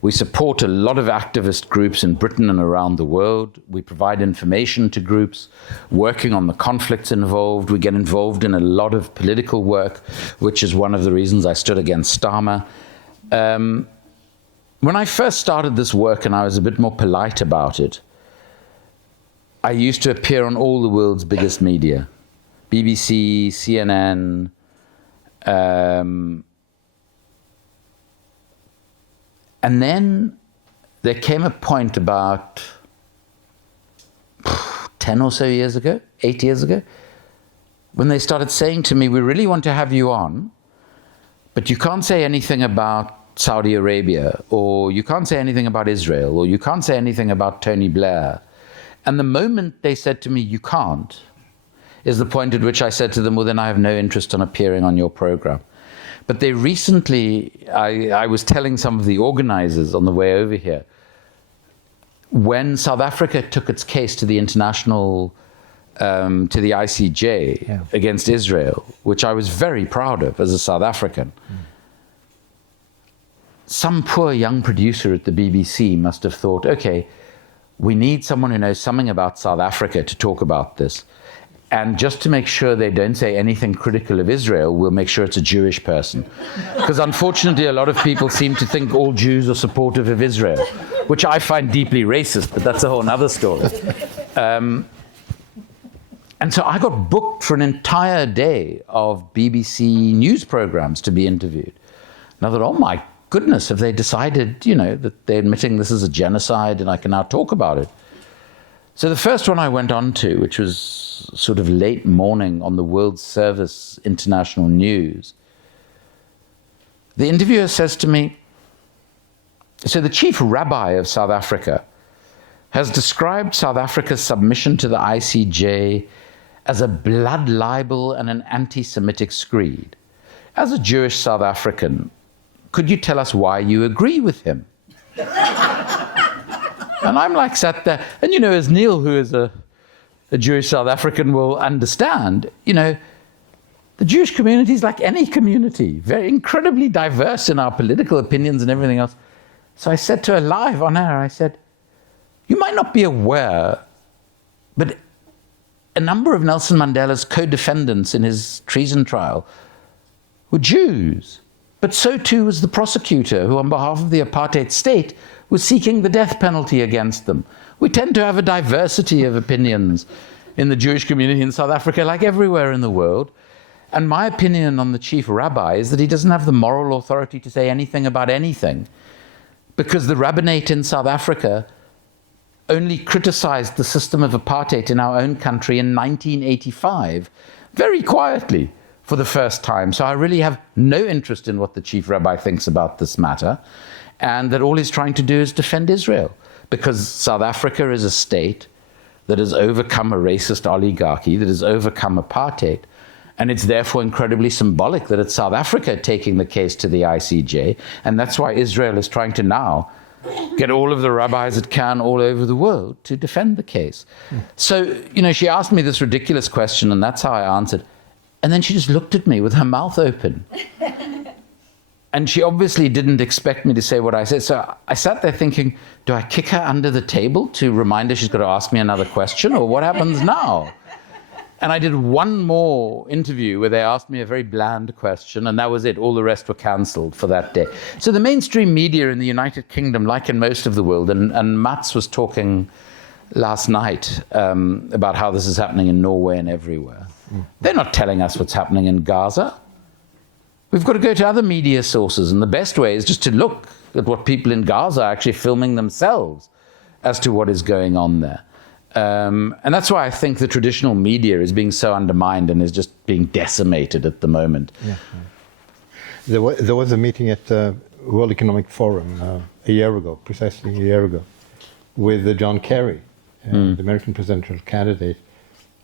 We support a lot of activist groups in Britain and around the world. We provide information to groups working on the conflicts involved. We get involved in a lot of political work, which is one of the reasons I stood against Starmer. When I first started this work, and I was a bit more polite about it, I used to appear on all the world's biggest media, BBC, CNN, and then there came a point about 10 or so years ago, 8 years ago, when they started saying to me, we really want to have you on, but you can't say anything about Saudi Arabia, or you can't say anything about Israel, or you can't say anything about Tony Blair. And the moment they said to me, you can't, is the point at which I said to them, well, then I have no interest in appearing on your program. But they recently, I was telling some of the organizers on the way over here, when South Africa took its case to the international, to the ICJ against Israel, which I was very proud of as a South African, some poor young producer at the BBC must have thought, okay, we need someone who knows something about South Africa to talk about this. And just to make sure they don't say anything critical of Israel, we'll make sure it's a Jewish person. Because unfortunately, a lot of people seem to think all Jews are supportive of Israel, which I find deeply racist, but that's a whole other story. And so I got booked for an entire day of BBC news programs to be interviewed. And I thought, oh my goodness, have they decided, you know, that they're admitting this is a genocide and I can now talk about it? So the first one I went on to, which was sort of late morning on the World Service International News, the interviewer says to me, so the chief rabbi of South Africa has described South Africa's submission to the ICJ as a blood libel and an anti-Semitic screed. As a Jewish South African, could you tell us why you agree with him? And I'm like sat there, and you know, as Neil, who is a Jewish South African, will understand, you know, the Jewish community is like any community, very incredibly diverse in our political opinions and everything else. So I said to her live on air, I said, you might not be aware, but a number of Nelson Mandela's co-defendants in his treason trial were Jews. But so too was the prosecutor, who on behalf of the apartheid state was seeking the death penalty against them. We tend to have a diversity of opinions in the Jewish community in South Africa, like everywhere in the world. And my opinion on the chief rabbi is that he doesn't have the moral authority to say anything about anything, because the rabbinate in South Africa only criticized the system of apartheid in our own country in 1985, very quietly, for the first time. So I really have no interest in what the chief rabbi thinks about this matter, and that all he's trying to do is defend Israel, because South Africa is a state that has overcome a racist oligarchy, that has overcome apartheid, and it's therefore incredibly symbolic that it's South Africa taking the case to the ICJ, and that's why Israel is trying to now get all of the rabbis it can all over the world to defend the case. So, she asked me this ridiculous question, and that's how I answered. And then she just looked at me with her mouth open. And she obviously didn't expect me to say what I said. So I sat there thinking, do I kick her under the table to remind her she's got to ask me another question, or what happens now? And I did one more interview where they asked me a very bland question, and that was it. All the rest were cancelled for that day. So the mainstream media in the United Kingdom, like in most of the world, and Mats was talking last night about how this is happening in Norway and everywhere. They're not telling us what's happening in Gaza. We've got to go to other media sources, and the best way is just to look at what people in Gaza are actually filming themselves as to what is going on there. And that's why I think the traditional media is being so undermined and is just being decimated at the moment. Yeah. There was a meeting at the World Economic Forum precisely a year ago, with John Kerry, the American presidential candidate,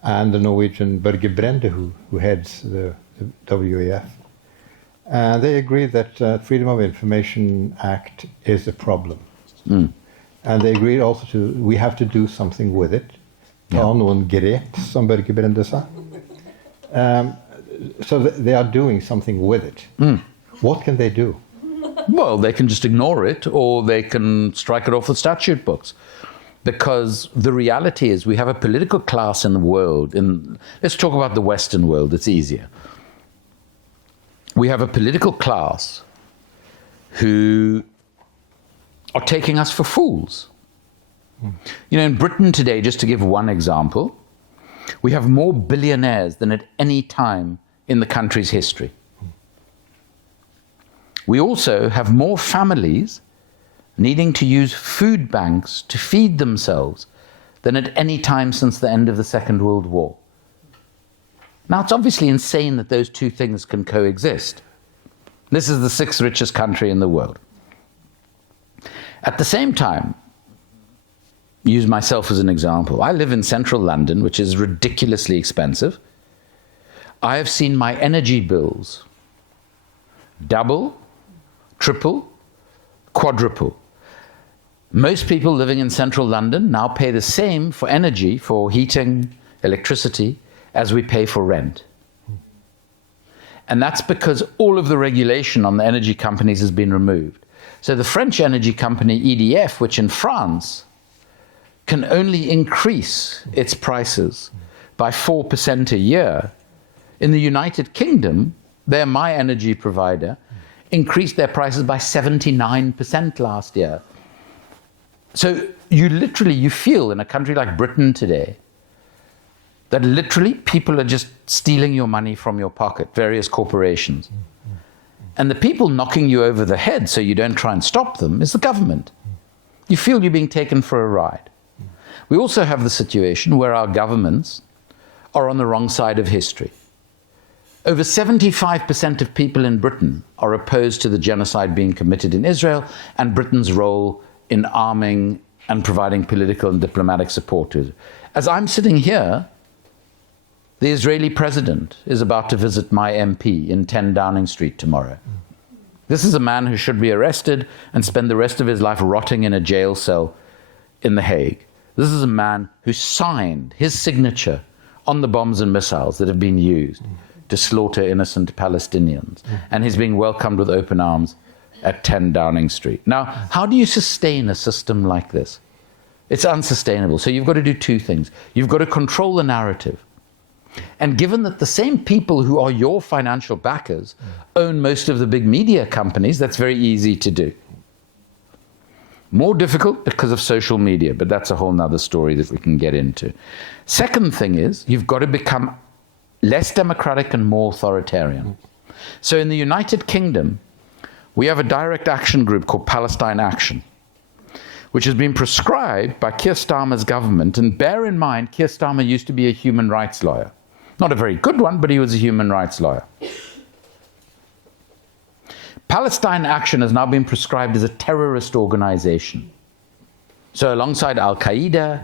and the Norwegian Børge Brende, who heads the WEF. And they agreed that Freedom of Information Act is a problem. And they agreed also we have to do something with it. Ta noen grep, som Børge Brende sa. So they are doing something with it. What can they do? Well, they can just ignore it, or they can strike it off the statute books. Because the reality is we have a political class in the world. Let's talk about the Western world, it's easier. We have a political class who are taking us for fools. In Britain today, just to give one example, we have more billionaires than at any time in the country's history. We also have more families needing to use food banks to feed themselves than at any time since the end of the Second World War. Now, it's obviously insane that those two things can coexist. This is the sixth richest country in the world. At the same time, use myself as an example. I live in central London, which is ridiculously expensive. I have seen my energy bills double, triple, quadruple. Most people living in central London now pay the same for energy, for heating, electricity, as we pay for rent. And that's because all of the regulation on the energy companies has been removed. So the French energy company EDF, which in France can only increase its prices by 4% a year, in the United Kingdom, they're my energy provider, increased their prices by 79% last year. So you feel in a country like Britain today that literally people are just stealing your money from your pocket, various corporations. And the people knocking you over the head so you don't try and stop them is the government. You feel you're being taken for a ride. We also have the situation where our governments are on the wrong side of history. Over 75% of people in Britain are opposed to the genocide being committed in Israel and Britain's role in arming and providing political and diplomatic support to it. As I'm sitting here, the Israeli president is about to visit my MP in 10 Downing Street tomorrow. This is a man who should be arrested and spend the rest of his life rotting in a jail cell in The Hague. This is a man who signed his signature on the bombs and missiles that have been used to slaughter innocent Palestinians. And he's being welcomed with open arms at 10 Downing Street. Now, how do you sustain a system like this? It's unsustainable. So you've got to do two things. You've got to control the narrative. And given that the same people who are your financial backers own most of the big media companies, that's very easy to do. More difficult because of social media, but that's a whole nother story that we can get into. Second thing is, you've got to become less democratic and more authoritarian. So in the United Kingdom, we have a direct action group called Palestine Action, which has been prescribed by Keir Starmer's government. And bear in mind, Keir Starmer used to be a human rights lawyer. Not a very good one, but he was a human rights lawyer. Palestine Action has now been prescribed as a terrorist organization. So alongside Al-Qaeda,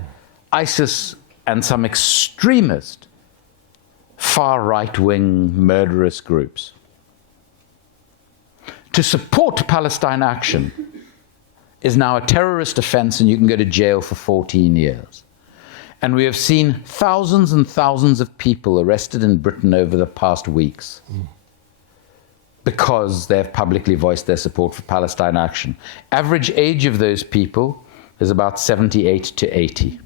ISIS and some extremist, far right-wing murderous groups. To support Palestine action is now a terrorist offense and you can go to jail for 14 years. And we have seen thousands and thousands of people arrested in Britain over the past weeks because they have publicly voiced their support for Palestine action. Average age of those people is about 78 to 80.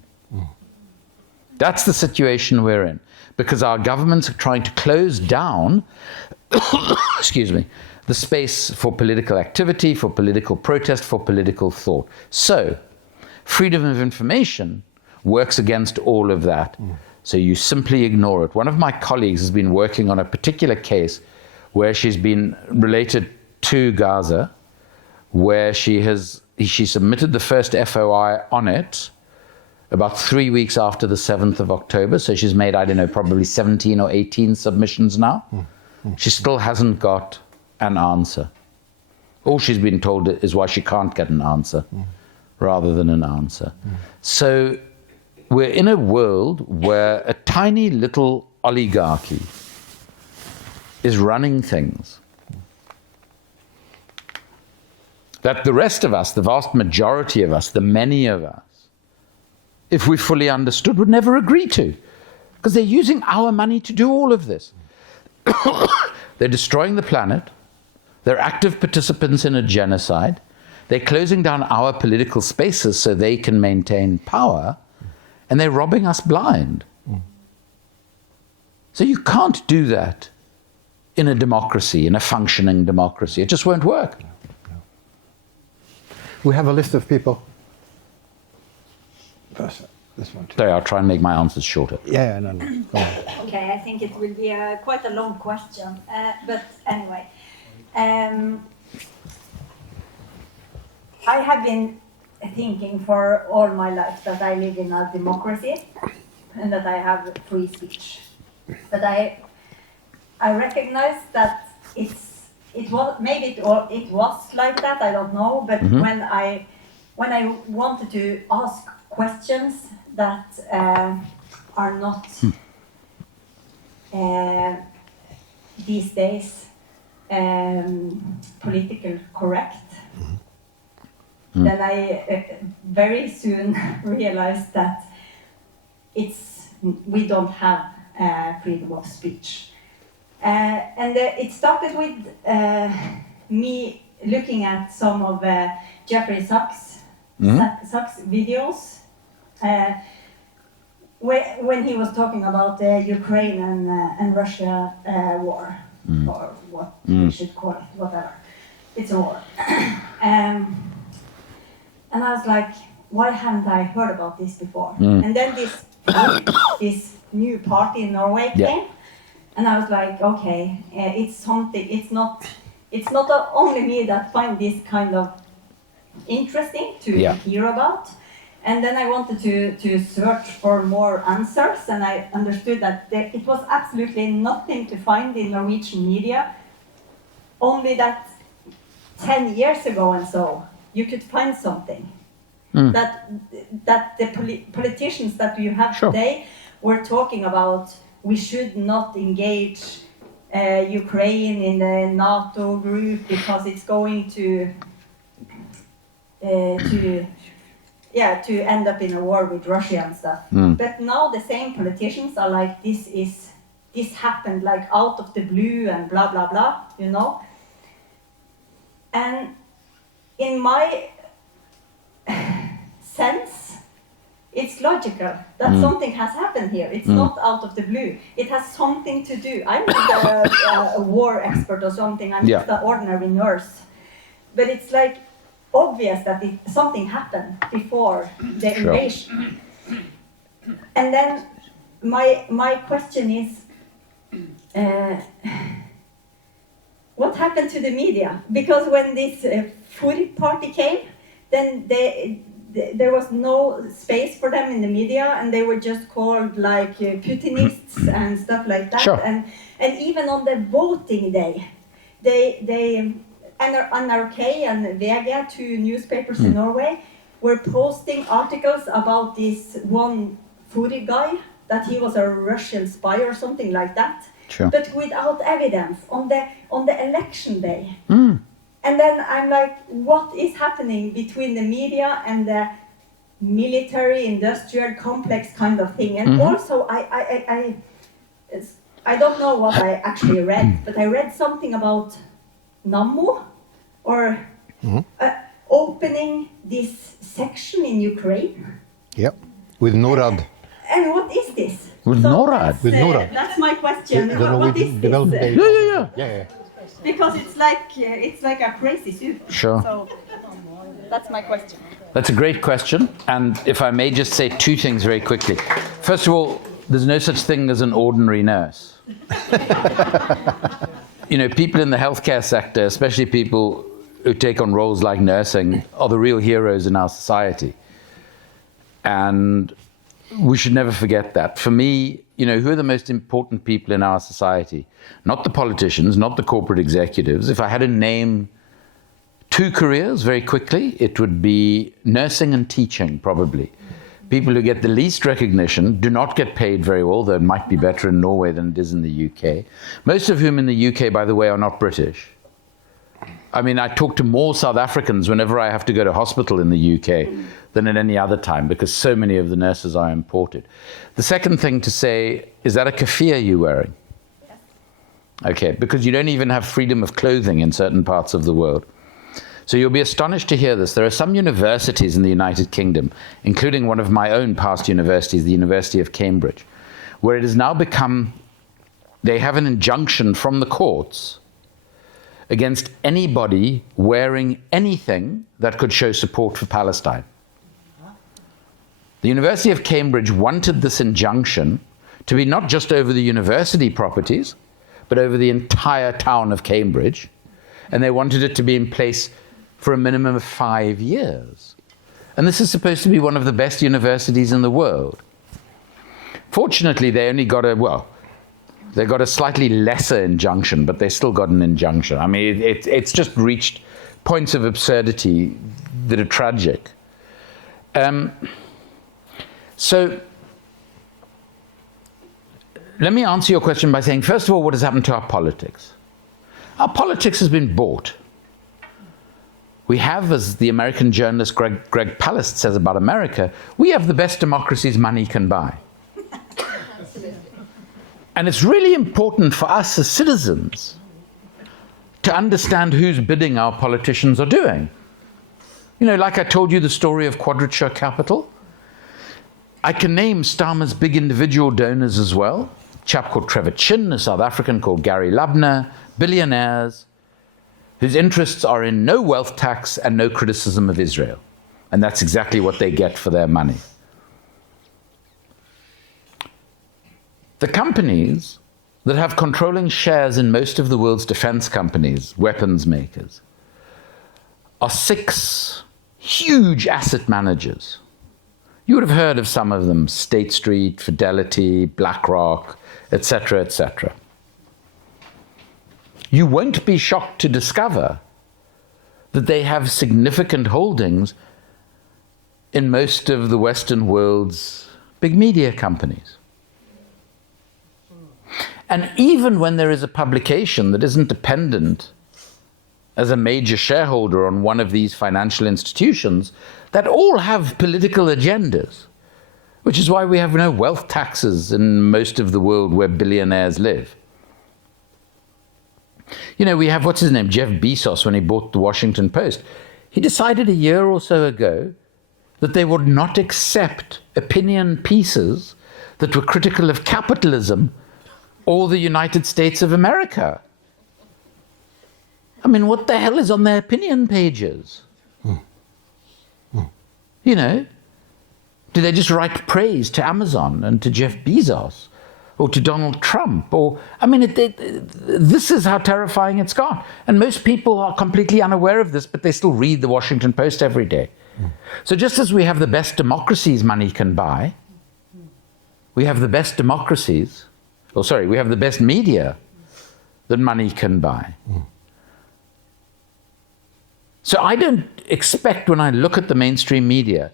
That's the situation we're in, because our governments are trying to close down excuse me, the space for political activity, for political protest, for political thought. So, freedom of information works against all of that. So you simply ignore it. One of my colleagues has been working on a particular case where she's been related to Gaza, where she submitted the first FOI on it about 3 weeks after the 7th of October. So she's made, I don't know, probably 17 or 18 submissions now. She still hasn't got an answer. All she's been told is why she can't get an answer, rather than an answer. So we're in a world where a tiny little oligarchy is running things that the rest of us, the vast majority of us, the many of us, if we fully understood, would never agree to, because they're using our money to do all of this. They're destroying the planet. They're active participants in a genocide. They're closing down our political spaces so they can maintain power, and they're robbing us blind. So you can't do that in a democracy, in a functioning democracy. It just won't work. We have a list of people. First, this one. Sorry, I'll try and make my answers shorter. Yeah, no. Go on. Okay, I think it will be quite a long question, but anyway. I have been thinking for all my life that I live in a democracy and that I have free speech. But I recognize that it was like that, I don't know, but when I wanted to ask questions that are not these days political correct, then I very soon realized that we don't have freedom of speech. And it started with me looking at some of Jeffrey Sachs' videos when he was talking about the Ukraine and Russia war, or what we should call it, whatever. It's a war. And I was like, why haven't I heard about this before? And then this new party in Norway came, and I was like, okay, it's something. It's not only me that find this kind of interesting to hear about. And then I wanted to search for more answers, and I understood that it was absolutely nothing to find in Norwegian media. Only that 10 years ago and so, you could find something. That the politicians that you have today were talking about, we should not engage Ukraine in the NATO group because it's going to end up in a war with Russia and stuff. But now the same politicians are like, this happened like out of the blue and blah blah blah, you know. And in my sense, it's logical that something has happened here. It's not out of the blue. It has something to do. I'm not a war expert or something. I'm just an ordinary nurse. But it's like obvious that something happened before the invasion. And then my question is, what happened to the media? Because when this full party came, then there was no space for them in the media, and they were just called like Putinists and stuff like that. And even on the voting day, they NRK and VG, two newspapers in Norway, were posting articles about this one Furi guy, that he was a Russian spy or something like that, Sure. but without evidence on the election day. Mm. And then I'm like, what is happening between the media and the military industrial complex kind of thing? And also I don't know what I actually read, but I read something about Nammo, or opening this section in Ukraine. Yep, with NORAD. And what is this? With NORAD? With NORAD. That's my question. The What Norwegian is this? Development Aid. Yeah. Because it's like a crazy soup. Sure. So that's my question. That's a great question. And if I may just say two things very quickly. First of all, there's no such thing as an ordinary nurse. People in the healthcare sector, especially people who take on roles like nursing, are the real heroes in our society. And we should never forget that. For me, who are the most important people in our society? Not the politicians, not the corporate executives. If I had to name two careers very quickly, it would be nursing and teaching, probably. People who get the least recognition, do not get paid very well, though it might be better in Norway than it is in the UK. Most of whom in the UK, by the way, are not British. I mean, I talk to more South Africans whenever I have to go to hospital in the UK than at any other time, because so many of the nurses are imported. The second thing to say, is that a keffiyeh you're wearing? Yes. Okay, because you don't even have freedom of clothing in certain parts of the world. So you'll be astonished to hear this. There are some universities in the United Kingdom, including one of my own past universities, the University of Cambridge, where it has now become, they have an injunction from the courts against anybody wearing anything that could show support for Palestine. The University of Cambridge wanted this injunction to be not just over the university properties, but over the entire town of Cambridge. And they wanted it to be in place for a minimum of 5 years. And this is supposed to be one of the best universities in the world. Fortunately, they only got they got a slightly lesser injunction, but they still got an injunction. I mean, it's just reached points of absurdity that are tragic. So let me answer your question by saying, first of all, what has happened to our politics? Our politics has been bought. We have, as the American journalist Greg Palast says about America, we have the best democracies money can buy. And it's really important for us as citizens to understand whose bidding our politicians are doing. Like I told you the story of Quadrature Capital. I can name Starmer's big individual donors as well. A chap called Trevor Chin, a South African called Gary Labner, billionaires whose interests are in no wealth tax and no criticism of Israel. And that's exactly what they get for their money. The companies that have controlling shares in most of the world's defense companies, weapons makers, are 6 huge asset managers. You would have heard of some of them: State Street, Fidelity, BlackRock, etc., etc. You won't be shocked to discover that they have significant holdings in most of the Western world's big media companies. And even when there is a publication that isn't dependent as a major shareholder on one of these financial institutions, that all have political agendas, which is why we have no wealth taxes in most of the world where billionaires live. We have, what's his name, Jeff Bezos, when he bought the Washington Post. He decided a year or so ago that they would not accept opinion pieces that were critical of capitalism or the United States of America. I mean, what the hell is on their opinion pages? Do they just write praise to Amazon and to Jeff Bezos or to Donald Trump? This is how terrifying it's got. And most people are completely unaware of this, but they still read the Washington Post every day. So just as we have the best democracies money can buy, we have the best democracies, we have the best media that money can buy. So I don't expect, when I look at the mainstream media,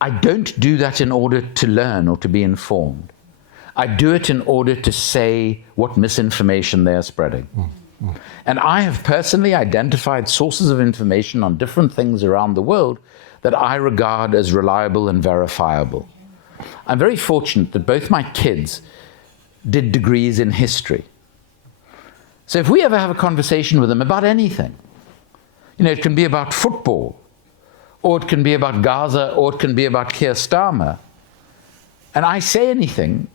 I don't do that in order to learn or to be informed. I do it in order to say what misinformation they are spreading. And I have personally identified sources of information on different things around the world that I regard as reliable and verifiable. I'm very fortunate that both my kids did degrees in history. So if we ever have a conversation with them about anything, it can be about football, or it can be about Gaza, or it can be about Keir Starmer, and I say anything,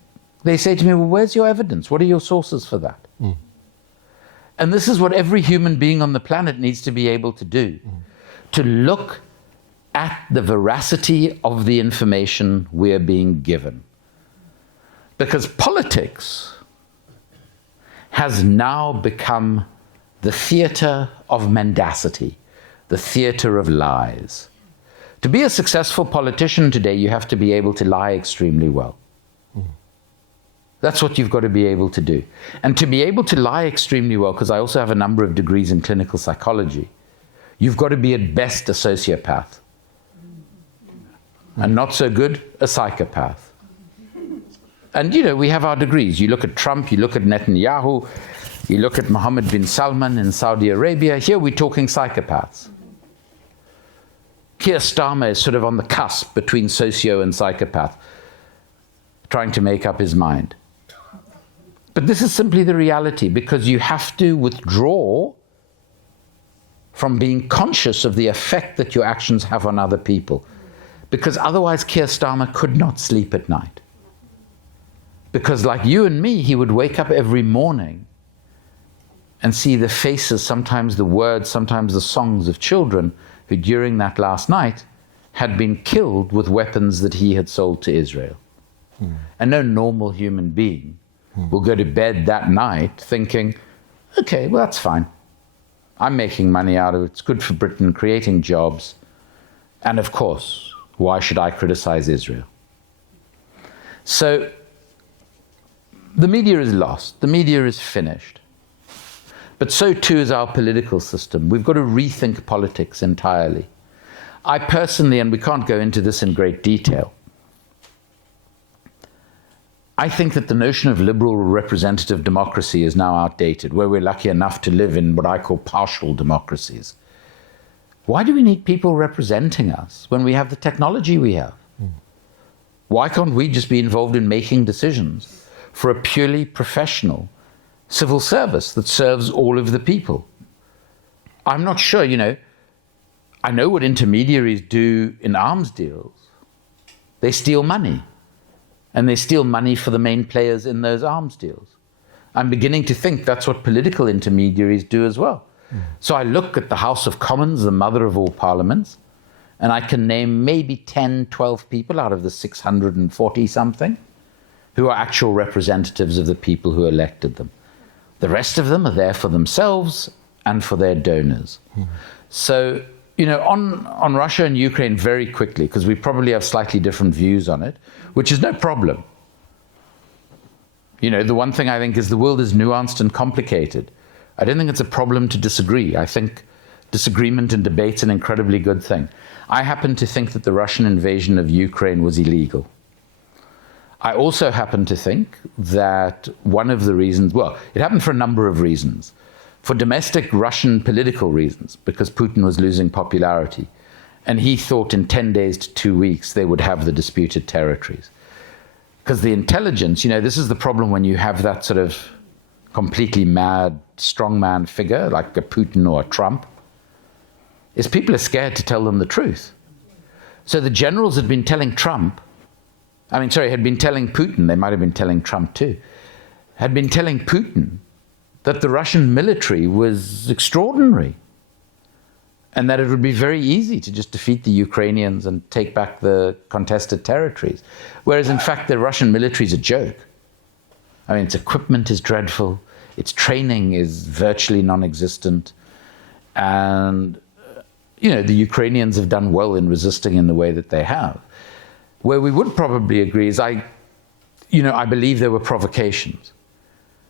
they say to me, well, where's your evidence? What are your sources for that? And this is what every human being on the planet needs to be able to do, to look at the veracity of the information we're being given. Because politics has now become the theater of mendacity, the theater of lies. To be a successful politician today, you have to be able to lie extremely well. That's what you've got to be able to do. And to be able to lie extremely well, because I also have a number of degrees in clinical psychology, you've got to be at best a sociopath. And not so good, a psychopath. And we have our degrees. You look at Trump, you look at Netanyahu, you look at Mohammed bin Salman in Saudi Arabia. Here we're talking psychopaths. Keir Starmer is sort of on the cusp between socio and psychopath, trying to make up his mind. But this is simply the reality, because you have to withdraw from being conscious of the effect that your actions have on other people. Because otherwise Keir Starmer could not sleep at night. Because like you and me, he would wake up every morning and see the faces, sometimes the words, sometimes the songs of children who during that last night had been killed with weapons that he had sold to Israel. And no normal human being will go to bed that night thinking, okay, well, that's fine. I'm making money out of it. It's good for Britain, creating jobs. And of course, why should I criticize Israel? So the media is lost. The media is finished. But so too is our political system. We've got to rethink politics entirely. I personally, and we can't go into this in great detail, I think that the notion of liberal representative democracy is now outdated, where we're lucky enough to live in what I call partial democracies. Why do we need people representing us when we have the technology we have? Why can't we just be involved in making decisions for a purely professional civil service that serves all of the people? I'm not sure, I know what intermediaries do in arms deals. They steal money. And they steal money for the main players in those arms deals. I'm beginning to think that's what political intermediaries do as well. So I look at the House of Commons, the mother of all parliaments, and I can name maybe 10, 12 people out of the 640-something who are actual representatives of the people who elected them. The rest of them are there for themselves and for their donors. So, on Russia and Ukraine very quickly, because we probably have slightly different views on it, which is no problem. The one thing I think is the world is nuanced and complicated. I don't think it's a problem to disagree. I think disagreement and debate's an incredibly good thing. I happen to think that the Russian invasion of Ukraine was illegal. I also happen to think that one of the reasons, well, it happened for a number of reasons. For domestic Russian political reasons, because Putin was losing popularity. And he thought in 10 days to 2 weeks they would have the disputed territories. Because the intelligence, this is the problem when you have that sort of completely mad strongman figure, like a Putin or a Trump, is people are scared to tell them the truth. So the generals had been telling had been telling Putin, they might have been telling Trump too, had been telling Putin that the Russian military was extraordinary and that it would be very easy to just defeat the Ukrainians and take back the contested territories. Whereas in fact the Russian military is a joke. Its equipment is dreadful, its training is virtually non-existent, and the Ukrainians have done well in resisting in the way that they have. Where we would probably agree is I believe there were provocations.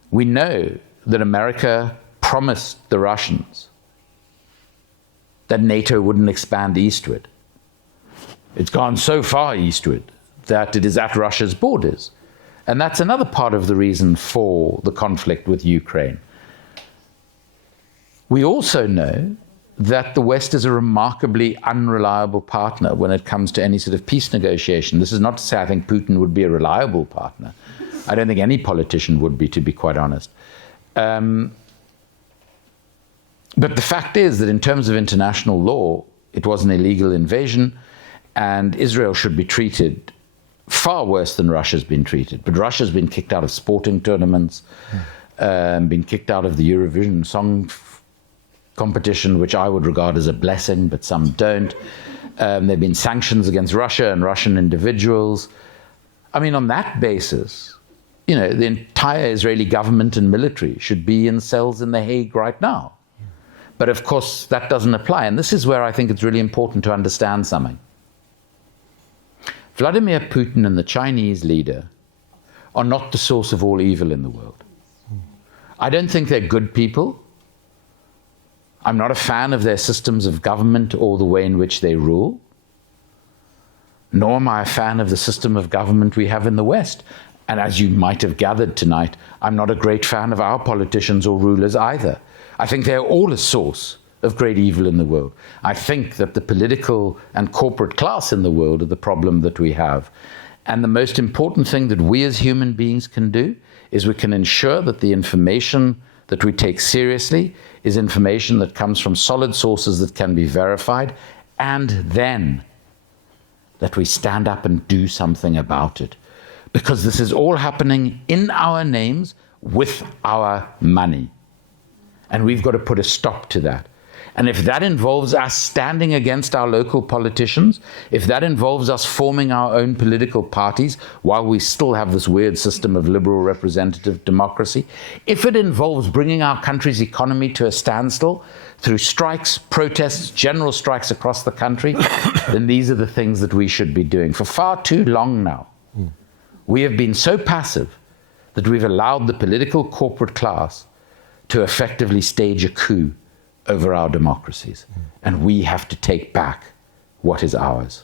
We know that America promised the Russians that NATO wouldn't expand eastward. It's gone so far eastward that it is at Russia's borders. And that's another part of the reason for the conflict with Ukraine. We also know that the West is a remarkably unreliable partner when it comes to any sort of peace negotiation. This is not to say I think Putin would be a reliable partner. I don't think any politician would be, to be quite honest. But the fact is that in terms of international law, it was an illegal invasion, and Israel should be treated far worse than Russia's been treated. But Russia's been kicked out of sporting tournaments, been kicked out of the Eurovision Song Competition, which I would regard as a blessing, but some don't. There have been sanctions against Russia and Russian individuals. I mean, on that basis, you know, the entire Israeli government and military should be in cells in The Hague right now. But of course, that doesn't apply. And this is where I think it's really important to understand something. Vladimir Putin and the Chinese leader are not the source of all evil in the world. I don't think they're good people. I'm not a fan of their systems of government or the way in which they rule. Nor am I a fan of the system of government we have in the West. And as you might have gathered tonight, I'm not a great fan of our politicians or rulers either. I think they're all a source of great evil in the world. I think that the political and corporate class in the world are the problem that we have. And the most important thing that we as human beings can do is we can ensure that the information that we take seriously is information that comes from solid sources that can be verified, and then that we stand up and do something about it. Because this is all happening in our names with our money. And we've got to put a stop to that. And if that involves us standing against our local politicians, if that involves us forming our own political parties while we still have this weird system of liberal representative democracy, if it involves bringing our country's economy to a standstill through strikes, protests, general strikes across the country, then these are the things that we should be doing. For far too long now, we have been so passive that we've allowed the political corporate class to effectively stage a coup over our democracies. And we have to take back what is ours.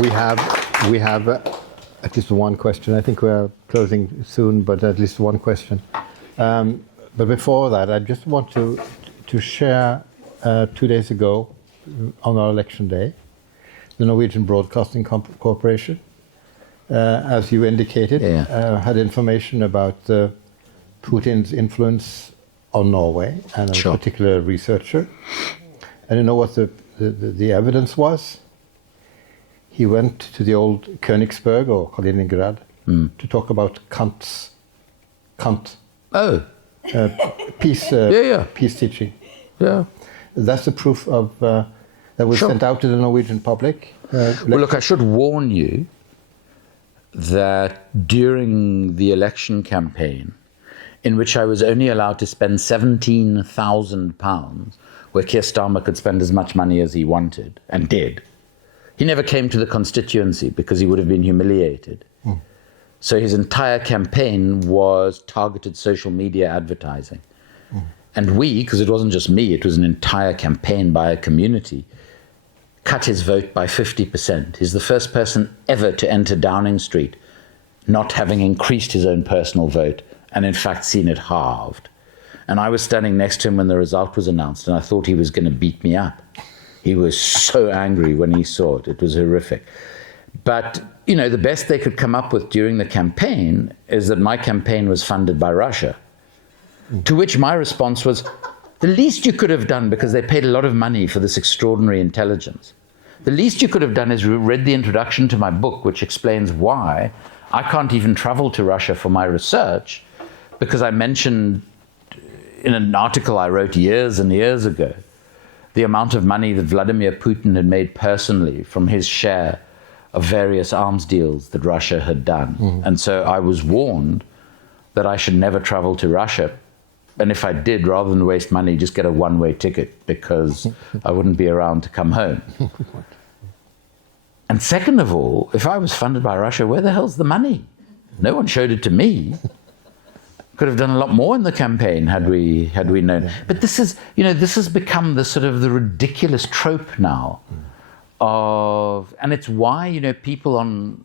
We have at least one question. I think we're closing soon, but at least one question. But before that, I just want to share 2 days ago, on our election day, the Norwegian Broadcasting Corporation, as you indicated, had information about Putin's influence on Norway and a particular researcher. And you know what the evidence was? He went to the old Königsberg or Kaliningrad to talk about Kant. Peace teaching. Yeah. That's the proof of that was sent out to the Norwegian public. Well, look, I should warn you that during the election campaign, in which I was only allowed to spend £17,000, where Keir Starmer could spend as much money as he wanted, and did. He never came to the constituency because he would have been humiliated. So his entire campaign was targeted social media advertising. And we, because it wasn't just me, it was an entire campaign by a community, cut his vote by 50%. He's the first person ever to enter Downing Street, not having increased his own personal vote, and in fact seen it halved. And I was standing next to him when the result was announced, and I thought he was going to beat me up. He was so angry when he saw it. It was horrific. But, you know, the best they could come up with during the campaign is that my campaign was funded by Russia. To which my response was, the least you could have done, because they paid a lot of money for this extraordinary intelligence, the least you could have done is read the introduction to my book, which explains why I can't even travel to Russia for my research, because I mentioned in an article I wrote years and years ago the amount of money that Vladimir Putin had made personally from his share of various arms deals that Russia had done. And so I was warned that I should never travel to Russia. And if I did, rather than waste money, just get a one-way ticket, because I wouldn't be around to come home. And second of all, if I was funded by Russia, where the hell's the money? No one showed it to me. could have done a lot more in the campaign had we known. But this is, this has become the sort of the ridiculous trope now of, and it's why, people on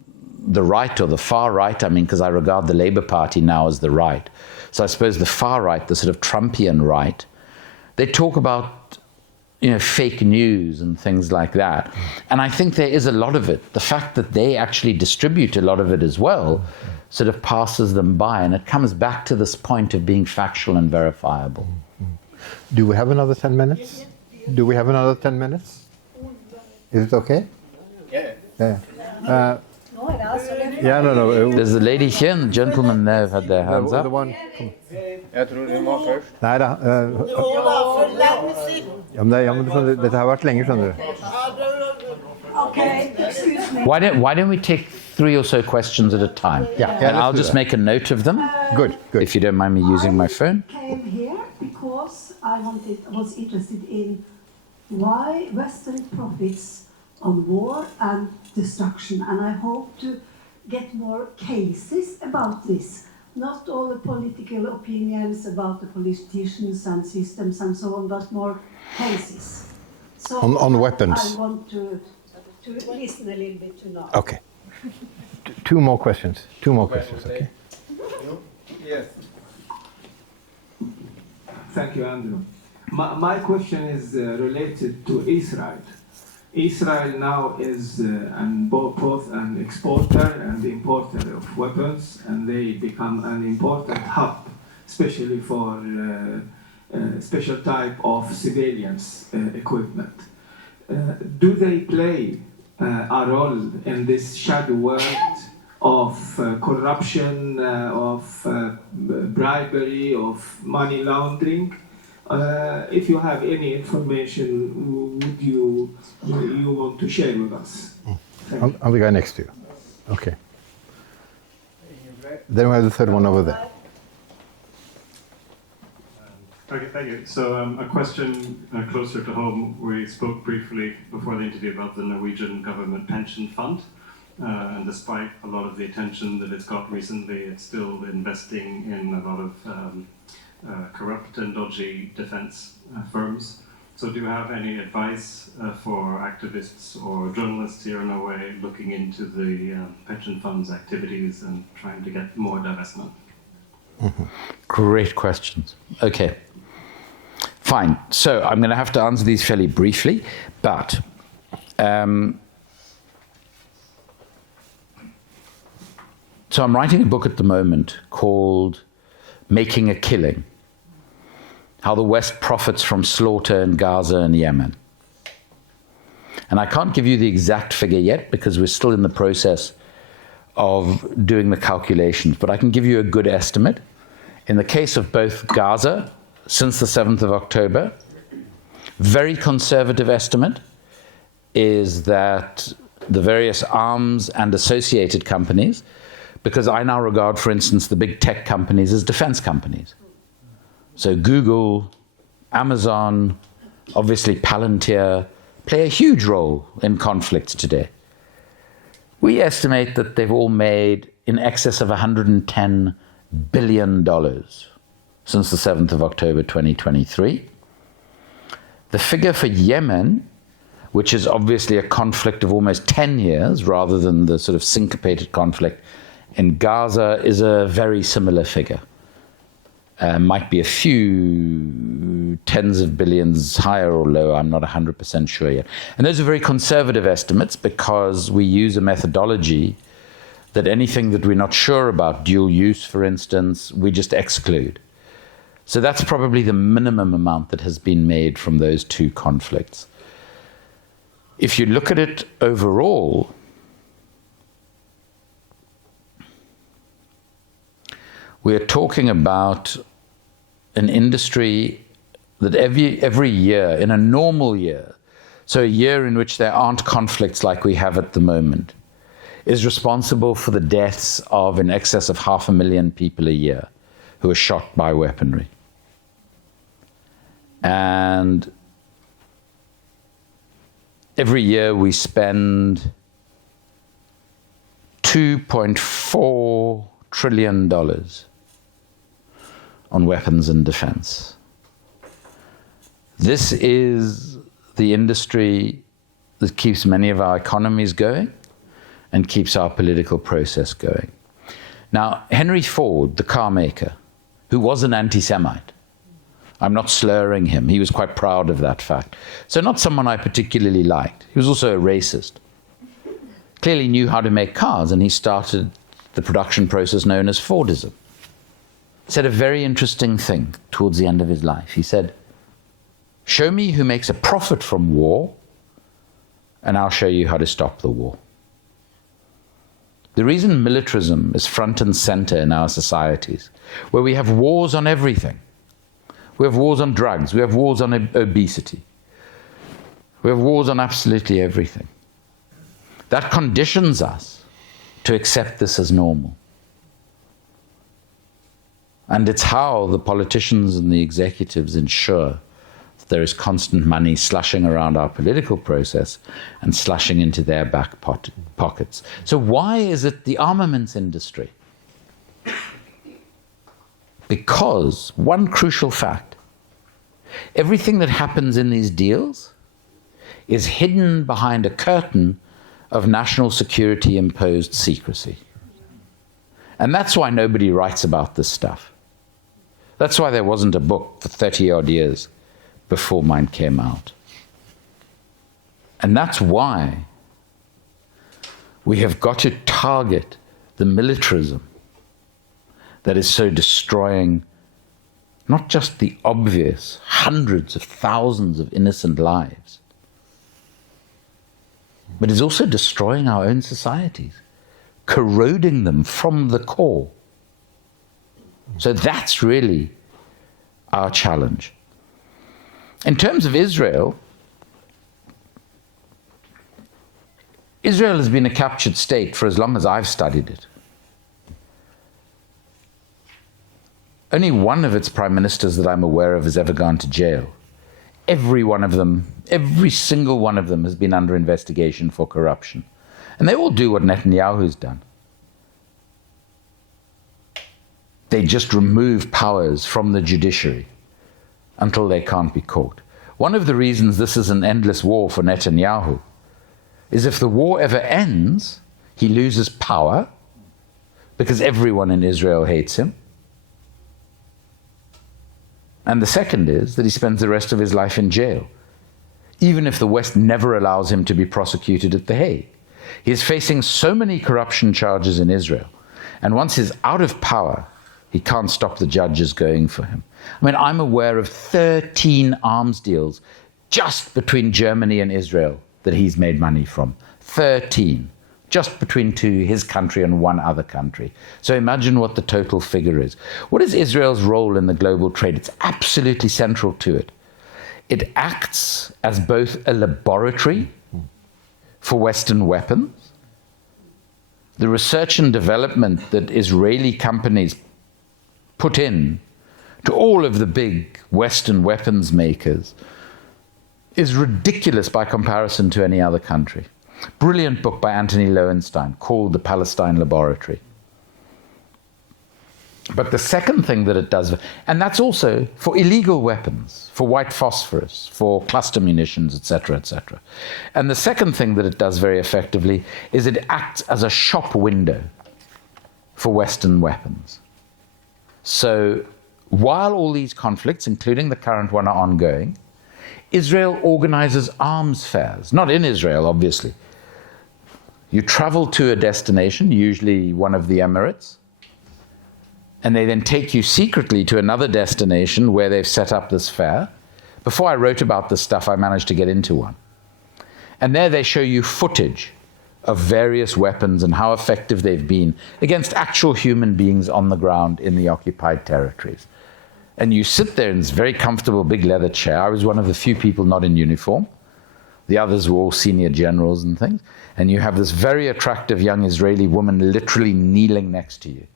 the right or the far right, I mean, because I regard the Labour Party now as the right. So I suppose the far right, the sort of Trumpian right, they talk about, fake news and things like that. And I think there is a lot of it. The fact that they actually distribute a lot of it as well sort of passes them by, and it comes back to this point of being factual and verifiable. Do we have another 10 minutes? Do we have another 10 minutes? Is it okay? Yeah. Yeah. No. There's a lady here and the gentleman there have had their hands The up. one. Jeg tror du må først. Nei da. Dette har vært lenge, skjønner du. Okay, excuse me. Why don't we take 3 or so questions at a time? Yeah, And I'll let's do just that. make a note of them, Good. if you don't mind me using my phone. I came here because I was interested in why Western profits on war and destruction, and I hope to get more cases about this. Not all the political opinions about the politicians and systems and so on, but more cases. So On weapons. I want to listen a little bit to know. Okay. Two more questions. Okay. Yes. Thank you, Andrew. My question is related to Israel. Israel now is both an exporter and importer of weapons, and they become an important hub, especially for special type of civilians equipment. Do they play a role in this shadow world of corruption, of bribery, of money laundering? If you have any information, would you want to share with us? I'm the guy next to you. Okay. Then we have the third one over there. Okay, thank you. So a question closer to home. We spoke briefly before the interview about the Norwegian government pension fund. And despite a lot of the attention that it's got recently, it's still investing in a lot of corrupt and dodgy defense firms. So do you have any advice for activists or journalists here in Norway looking into the pension fund's activities and trying to get more divestment? Great questions. Okay. Fine. So I'm going to have to answer these fairly briefly, but so I'm writing a book at the moment called Making a Killing: How the West Profits from Slaughter in Gaza and Yemen. And I can't give you the exact figure yet because we're still in the process of doing the calculations, but I can give you a good estimate. In the case of both Gaza, since the 7th of October, very conservative estimate is that the various arms and associated companies, because I now regard, for instance, the big tech companies as defense companies. So Google, Amazon, obviously Palantir, play a huge role in conflicts today. We estimate that they've all made in excess of $110 billion since the 7th of October 2023. The figure for Yemen, which is obviously a conflict of almost 10 years rather than the sort of syncopated conflict in Gaza, is a very similar figure. Might be a few tens of billions higher or lower, I'm not 100% sure yet. And those are very conservative estimates because we use a methodology that anything that we're not sure about, dual use for instance, we just exclude. So that's probably the minimum amount that has been made from those two conflicts. If you look at it overall, we're talking about an industry that every year, in a normal year, so a year in which there aren't conflicts like we have at the moment, is responsible for the deaths of in excess of 500,000 people a year who are shot by weaponry. And every year we spend $2.4 trillion on weapons and defense. This is the industry that keeps many of our economies going and keeps our political process going. Now, Henry Ford, the car maker, who was an anti-Semite, I'm not slurring him, he was quite proud of that fact. So not someone I particularly liked. He was also a racist. Clearly knew how to make cars, and he started the production process known as Fordism. He said a very interesting thing towards the end of his life. He said, "Show me who makes a profit from war, and I'll show you how to stop the war." The reason militarism is front and center in our societies, where we have wars on everything. We have wars on drugs, we have wars on obesity, we have wars on absolutely everything. That conditions us to accept this as normal. And it's how the politicians and the executives ensure that there is constant money slushing around our political process and slushing into their back pockets. So why is it the armaments industry? Because one crucial fact, everything that happens in these deals is hidden behind a curtain of national security imposed secrecy. And that's why nobody writes about this stuff. That's why there wasn't a book for 30 odd years before mine came out. And that's why we have got to target the militarism that is so destroying not just the obvious hundreds of thousands of innocent lives, but is also destroying our own societies, corroding them from the core. So that's really our challenge. In terms of Israel, Israel has been a captured state for as long as I've studied it. Only one of its prime ministers that I'm aware of has ever gone to jail. Every one of them, every single one of them has been under investigation for corruption. And they all do what Netanyahu's done. They just remove powers from the judiciary until they can't be caught. One of the reasons this is an endless war for Netanyahu is if the war ever ends, he loses power because everyone in Israel hates him. And the second is that he spends the rest of his life in jail, even if the West never allows him to be prosecuted at The Hague. He is facing so many corruption charges in Israel, and once he's out of power, he can't stop the judges going for him. I mean, I'm aware of 13 arms deals just between Germany and Israel that he's made money from. 13. Just between his country and one other country. So imagine what the total figure is. What is Israel's role in the global trade? It's absolutely central to it. It acts as both a laboratory for Western weapons. The research and development that Israeli companies put in to all of the big Western weapons makers is ridiculous by comparison to any other country. Brilliant book by Anthony Lowenstein called The Palestine Laboratory. But the second thing that it does, and that's also for illegal weapons, for white phosphorus, for cluster munitions, etc., etc. And the second thing that it does very effectively is it acts as a shop window for Western weapons. So while all these conflicts, including the current one, are ongoing, Israel organizes arms fairs. Not in Israel, obviously. You travel to a destination, usually one of the Emirates, and they then take you secretly to another destination where they've set up this fair. Before I wrote about this stuff, I managed to get into one. And there they show you footage of various weapons and how effective they've been against actual human beings on the ground in the occupied territories. And you sit there in this very comfortable big leather chair. I was one of the few people not in uniform. The others were all senior generals and things. And you have this very attractive young Israeli woman literally kneeling next to you.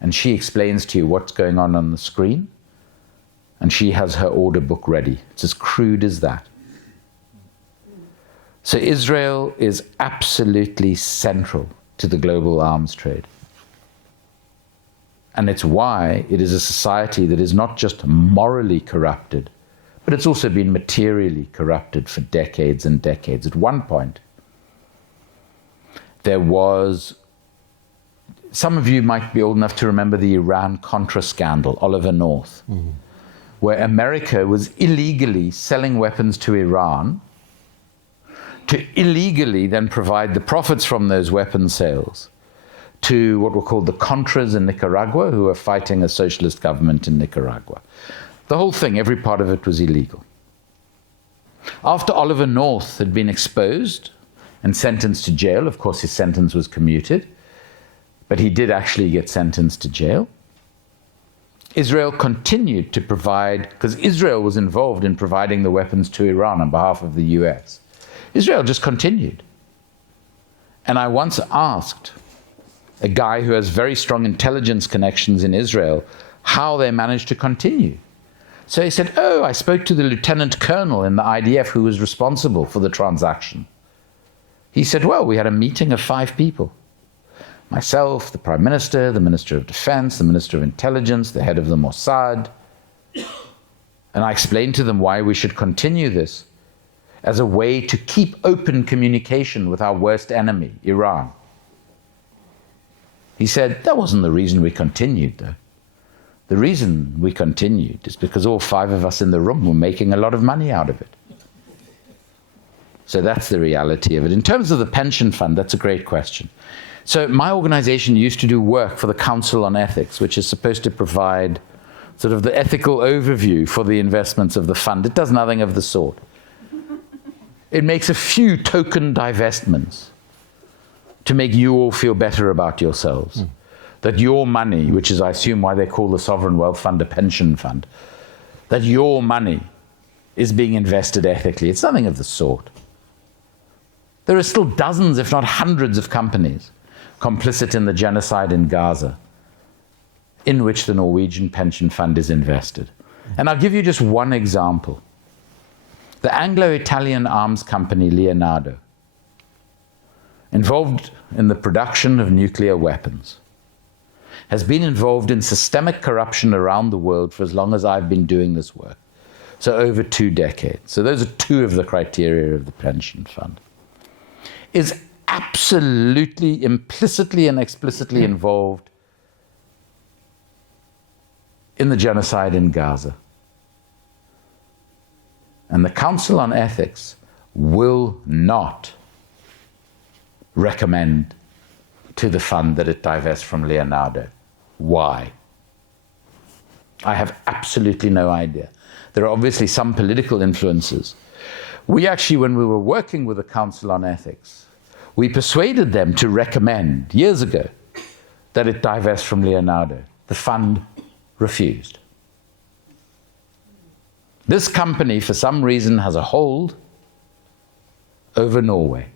And she explains to you what's going on the screen. And she has her order book ready. It's as crude as that. So Israel is absolutely central to the global arms trade. And it's why it is a society that is not just morally corrupted, but it's also been materially corrupted for decades and decades. At one point, there was, some of you might be old enough to remember the Iran-Contra scandal, Oliver North, where America was illegally selling weapons to Iran to illegally then provide the profits from those weapon sales to what were called the Contras in Nicaragua, who were fighting a socialist government in Nicaragua. The whole thing, every part of it was illegal. After Oliver North had been exposed and sentenced to jail, of course his sentence was commuted, but he did actually get sentenced to jail. Israel continued to provide, because Israel was involved in providing the weapons to Iran on behalf of the US. Israel just continued. And I once asked a guy who has very strong intelligence connections in Israel how they managed to continue. So he said, oh, I spoke to the lieutenant colonel in the IDF who was responsible for the transaction. He said, well, we had a meeting of 5 people. Myself, the Prime Minister, the Minister of Defense, the Minister of Intelligence, the head of the Mossad. And I explained to them why we should continue this as a way to keep open communication with our worst enemy, Iran. He said, that wasn't the reason we continued, though. The reason we continued is because all 5 of us in the room were making a lot of money out of it. So that's the reality of it. In terms of the pension fund, that's a great question. So my organization used to do work for the Council on Ethics, which is supposed to provide sort of the ethical overview for the investments of the fund. It does nothing of the sort. It makes a few token divestments to make you all feel better about yourselves. That your money, which is I assume why they call the Sovereign Wealth Fund a pension fund, that your money is being invested ethically. It's nothing of the sort. There are still dozens, if not hundreds, of companies complicit in the genocide in Gaza, in which the Norwegian pension fund is invested. And I'll give you just one example. The Anglo-Italian arms company Leonardo, involved in the production of nuclear weapons, has been involved in systemic corruption around the world for as long as I've been doing this work. So over 2 decades. So those are 2 of the criteria of the pension fund. Is absolutely, implicitly and explicitly involved in the genocide in Gaza. And the Council on Ethics will not recommend to the fund that it divest from Leonardo. Why? I have absolutely no idea. There are obviously some political influences. We actually, when we were working with the Council on Ethics, we persuaded them to recommend, years ago, that it divest from Leonardo. The fund refused. This company, for some reason, has a hold over Norway.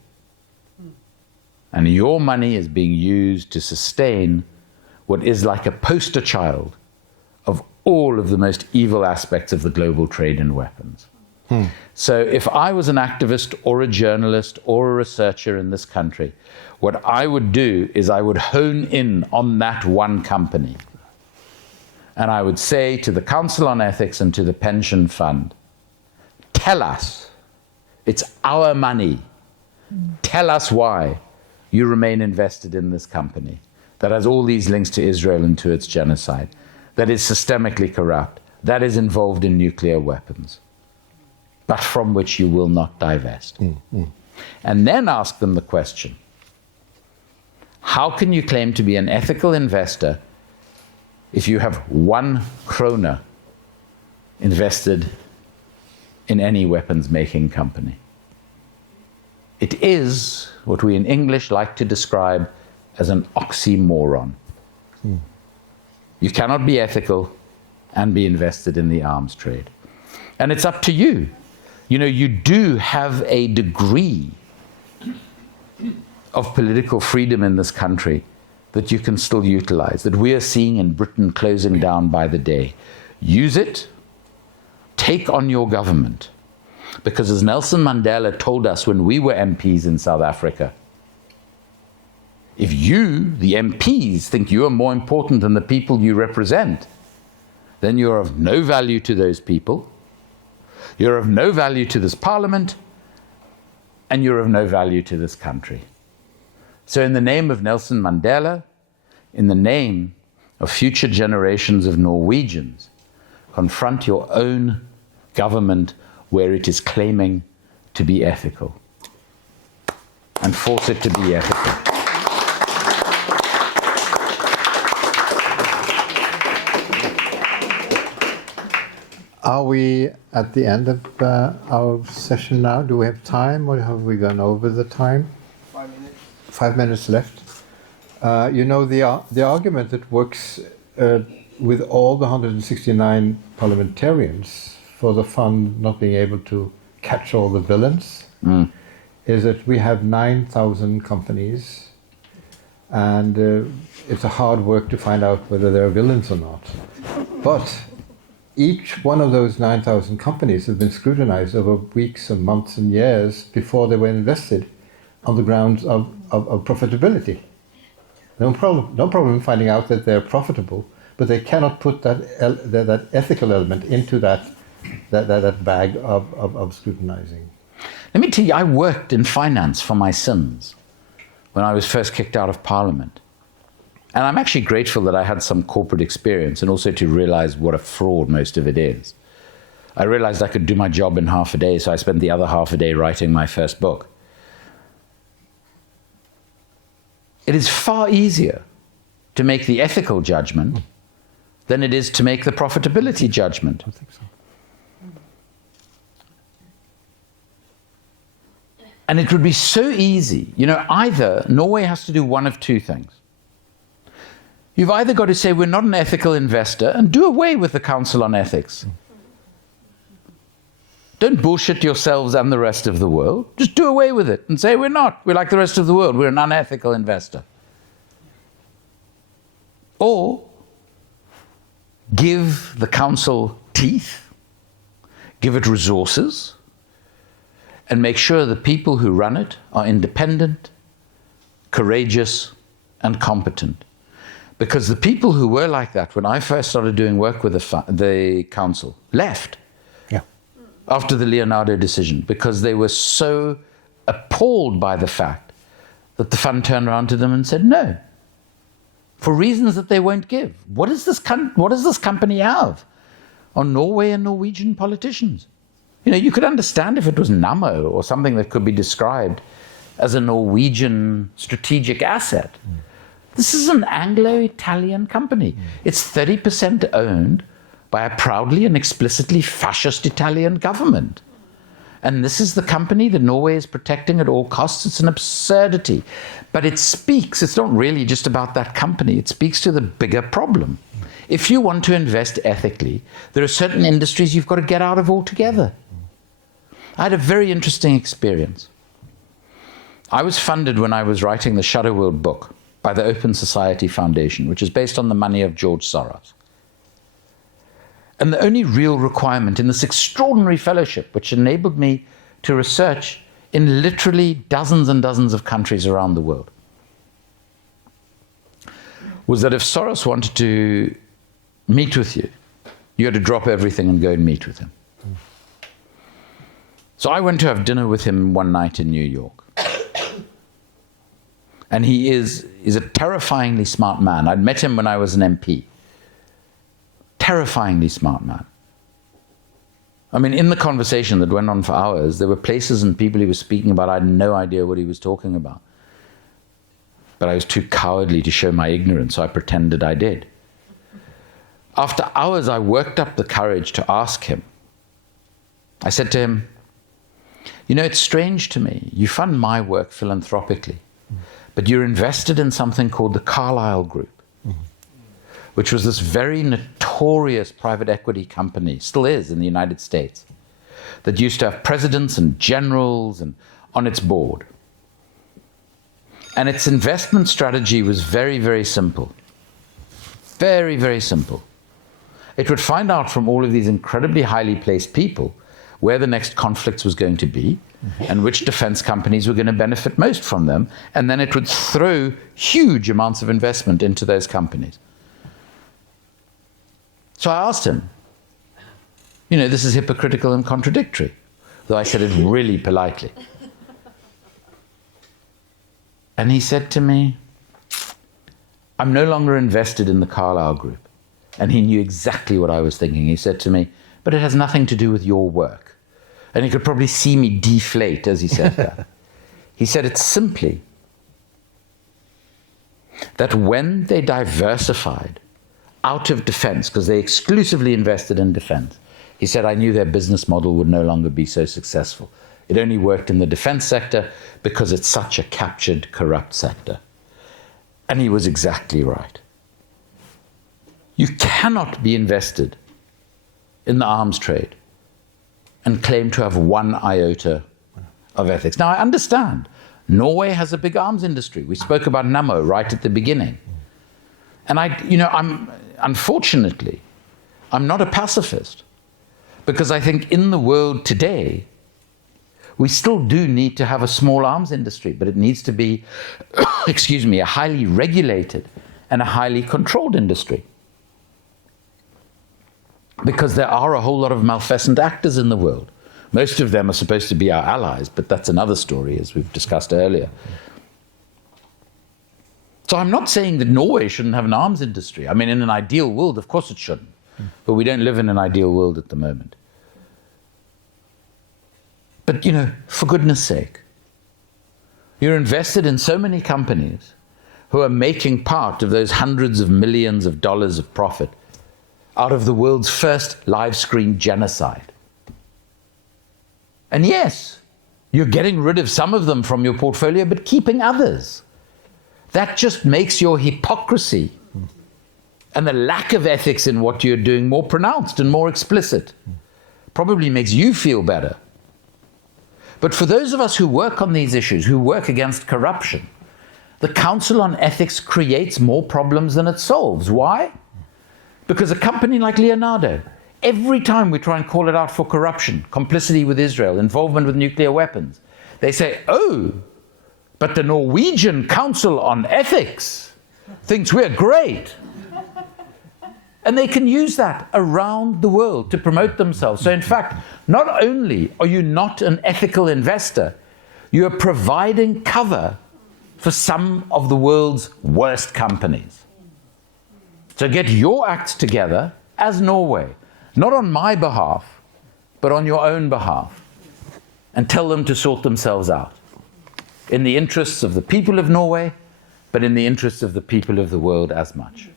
And your money is being used to sustain what is like a poster child of all of the most evil aspects of the global trade in weapons. So if I was an activist or a journalist or a researcher in this country, what I would do is I would hone in on that one company. And I would say to the Council on Ethics and to the pension fund, tell us, it's our money, tell us why you remain invested in this company that has all these links to Israel and to its genocide, that is systemically corrupt, that is involved in nuclear weapons, but from which you will not divest. And then ask them the question, how can you claim to be an ethical investor if you have 1 krona invested in any weapons-making company? It is what we in English like to describe as an oxymoron. You cannot be ethical and be invested in the arms trade. And it's up to you. You know, you do have a degree of political freedom in this country that you can still utilize, that we are seeing in Britain closing down by the day. Use it, take on your government. Because as Nelson Mandela told us when we were MPs in South Africa, If you, the MPs, think you are more important than the people you represent, then you're of no value to those people, you're of no value to this parliament, and you're of no value to this country. So in the name of Nelson Mandela, in the name of future generations of Norwegians, confront your own government where it is claiming to be ethical, and force it to be ethical. Are we at the end of our session now? Do we have time, or have we gone over the time? 5 minutes. 5 minutes left. You know, the argument that works with all the 169 parliamentarians for the fund not being able to catch all the villains is that we have 9,000 companies, and it's a hard work to find out whether they're villains or not. But each one of those 9,000 companies has been scrutinized over weeks and months and years before they were invested on the grounds of profitability. No problem finding out that they're profitable, but they cannot put that ethical element into that bag of scrutinizing. Let me tell you, I worked in finance for my sins when I was first kicked out of Parliament. And I'm actually grateful that I had some corporate experience and also to realize what a fraud most of it is. I realized I could do my job in half a day, so I spent the other half a day writing my first book. It is far easier to make the ethical judgment than it is to make the profitability judgment. I think so. And it would be so easy. You know, either Norway has to do one of two things. You've either got to say we're not an ethical investor and do away with the Council on Ethics. Don't bullshit yourselves and the rest of the world. Just do away with it and say we're not. We're like the rest of the world. We're an unethical investor. Or give the Council teeth, give it resources, and make sure the people who run it are independent, courageous, and competent. Because the people who were like that when I first started doing work with the council left after the Leonardo decision, because they were so appalled by the fact that the fund turned around to them and said no, for reasons that they won't give. What does this company have on Norway and Norwegian politicians? You know, you could understand if it was Nammo or something that could be described as a Norwegian strategic asset. This is an Anglo-Italian company. It's 30% owned by a proudly and explicitly fascist Italian government. And this is the company that Norway is protecting at all costs. It's an absurdity. But it speaks, it's not really just about that company, it speaks to the bigger problem. If you want to invest ethically, there are certain industries you've got to get out of altogether. I had a very interesting experience. I was funded when I was writing the Shadow World book by the Open Society Foundation, which is based on the money of George Soros. And the only real requirement in this extraordinary fellowship, which enabled me to research in literally dozens and dozens of countries around the world, was that if Soros wanted to meet with you, you had to drop everything and go and meet with him. So I went to have dinner with him one night in New York. And he is a terrifyingly smart man. I'd met him when I was an MP. Terrifyingly smart man. I mean, in the conversation that went on for hours, there were places and people he was speaking about, I had no idea what he was talking about. But I was too cowardly to show my ignorance, so I pretended I did. After hours, I worked up the courage to ask him. I said to him, you know, it's strange to me. You fund my work philanthropically, but you're invested in something called the Carlyle Group, which was this very notorious private equity company, still is in the United States, that used to have presidents and generals and on its board. And its investment strategy was very, very simple. Very, very simple. It would find out from all of these incredibly highly placed people where the next conflict was going to be and which defense companies were going to benefit most from them, and then it would throw huge amounts of investment into those companies. So I asked him, this is hypocritical and contradictory, though I said it really politely. And he said to me, I'm no longer invested in the Carlyle Group. And he knew exactly what I was thinking. He said to me, but it has nothing to do with your work. And he could probably see me deflate as he said that. He said it's simply that when they diversified out of defense, because they exclusively invested in defense, he said, I knew their business model would no longer be so successful. It only worked in the defense sector because it's such a captured, corrupt sector. And he was exactly right. You cannot be invested in the arms trade and claim to have one iota of ethics. Now, I understand. Norway has a big arms industry. We spoke about Nammo right at the beginning. And unfortunately, I'm not a pacifist, because I think in the world today, we still do need to have a small arms industry, but it needs to be, a highly regulated and a highly controlled industry. Because there are a whole lot of malfeasant actors in the world. Most of them are supposed to be our allies, but that's another story, as we've discussed earlier. So I'm not saying that Norway shouldn't have an arms industry. I mean, in an ideal world, of course it shouldn't. But we don't live in an ideal world at the moment. But, for goodness sake, you're invested in so many companies who are making part of those hundreds of millions of dollars of profit out of the world's first live-screen genocide. And yes, you're getting rid of some of them from your portfolio, but keeping others. That just makes your hypocrisy and the lack of ethics in what you're doing more pronounced and more explicit. Probably makes you feel better. But for those of us who work on these issues, who work against corruption, the Council on Ethics creates more problems than it solves. Why? Because a company like Leonardo, every time we try and call it out for corruption, complicity with Israel, involvement with nuclear weapons, they say, oh, but the Norwegian Council on Ethics thinks we're great. And they can use that around the world to promote themselves. So in fact, not only are you not an ethical investor, you are providing cover for some of the world's worst companies. So get your acts together as Norway, not on my behalf, but on your own behalf, and tell them to sort themselves out. In the interests of the people of Norway, but in the interests of the people of the world as much.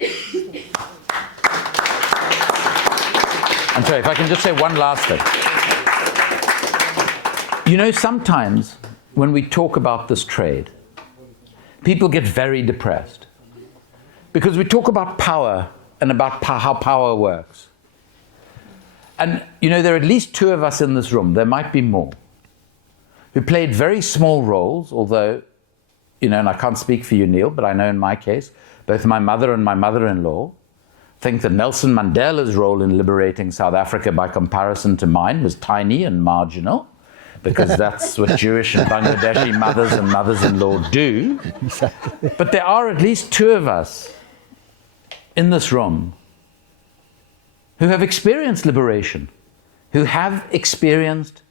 I'm sorry, if I can just say one last thing. Sometimes when we talk about this trade, people get very depressed. Because we talk about power and about how power works. And, there are at least two of us in this room, there might be more, who played very small roles, although, and I can't speak for you, Neil, but I know in my case, both my mother and my mother-in-law think that Nelson Mandela's role in liberating South Africa by comparison to mine was tiny and marginal, because that's what Jewish and Bangladeshi mothers and mothers-in-law do. But there are at least two of us in this room who have experienced liberation, who have experienced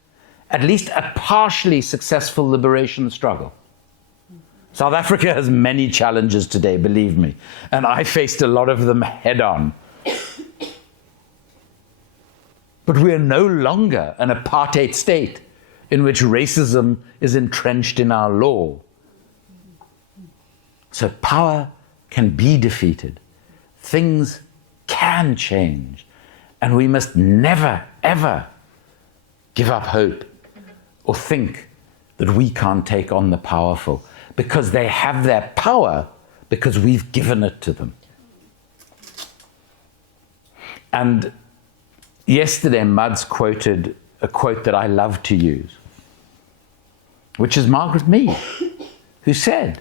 at least a partially successful liberation struggle. South Africa has many challenges today, believe me, and I faced a lot of them head on. But we are no longer an apartheid state in which racism is entrenched in our law. So power can be defeated. Things can change. And we must never, ever give up hope or think that we can't take on the powerful, because they have their power because we've given it to them. And yesterday, Mads quoted a quote that I love to use, which is Margaret Mead, who said,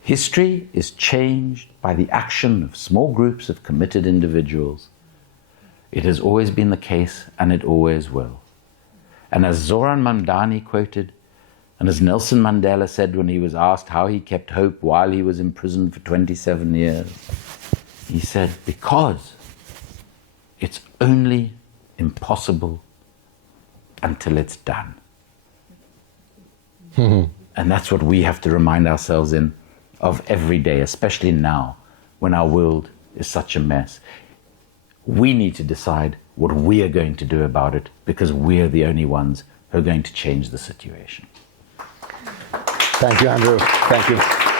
"History is changed by the action of small groups of committed individuals. It has always been the case, and it always will." And as Zoran Mandani quoted, and as Nelson Mandela said when he was asked how he kept hope while he was imprisoned for 27 years, he said, because it's only impossible until it's done. And that's what we have to remind ourselves of every day, especially now when our world is such a mess. We need to decide what we are going to do about it, because we're the only ones who are going to change the situation. Thank you, Andrew. Thank you.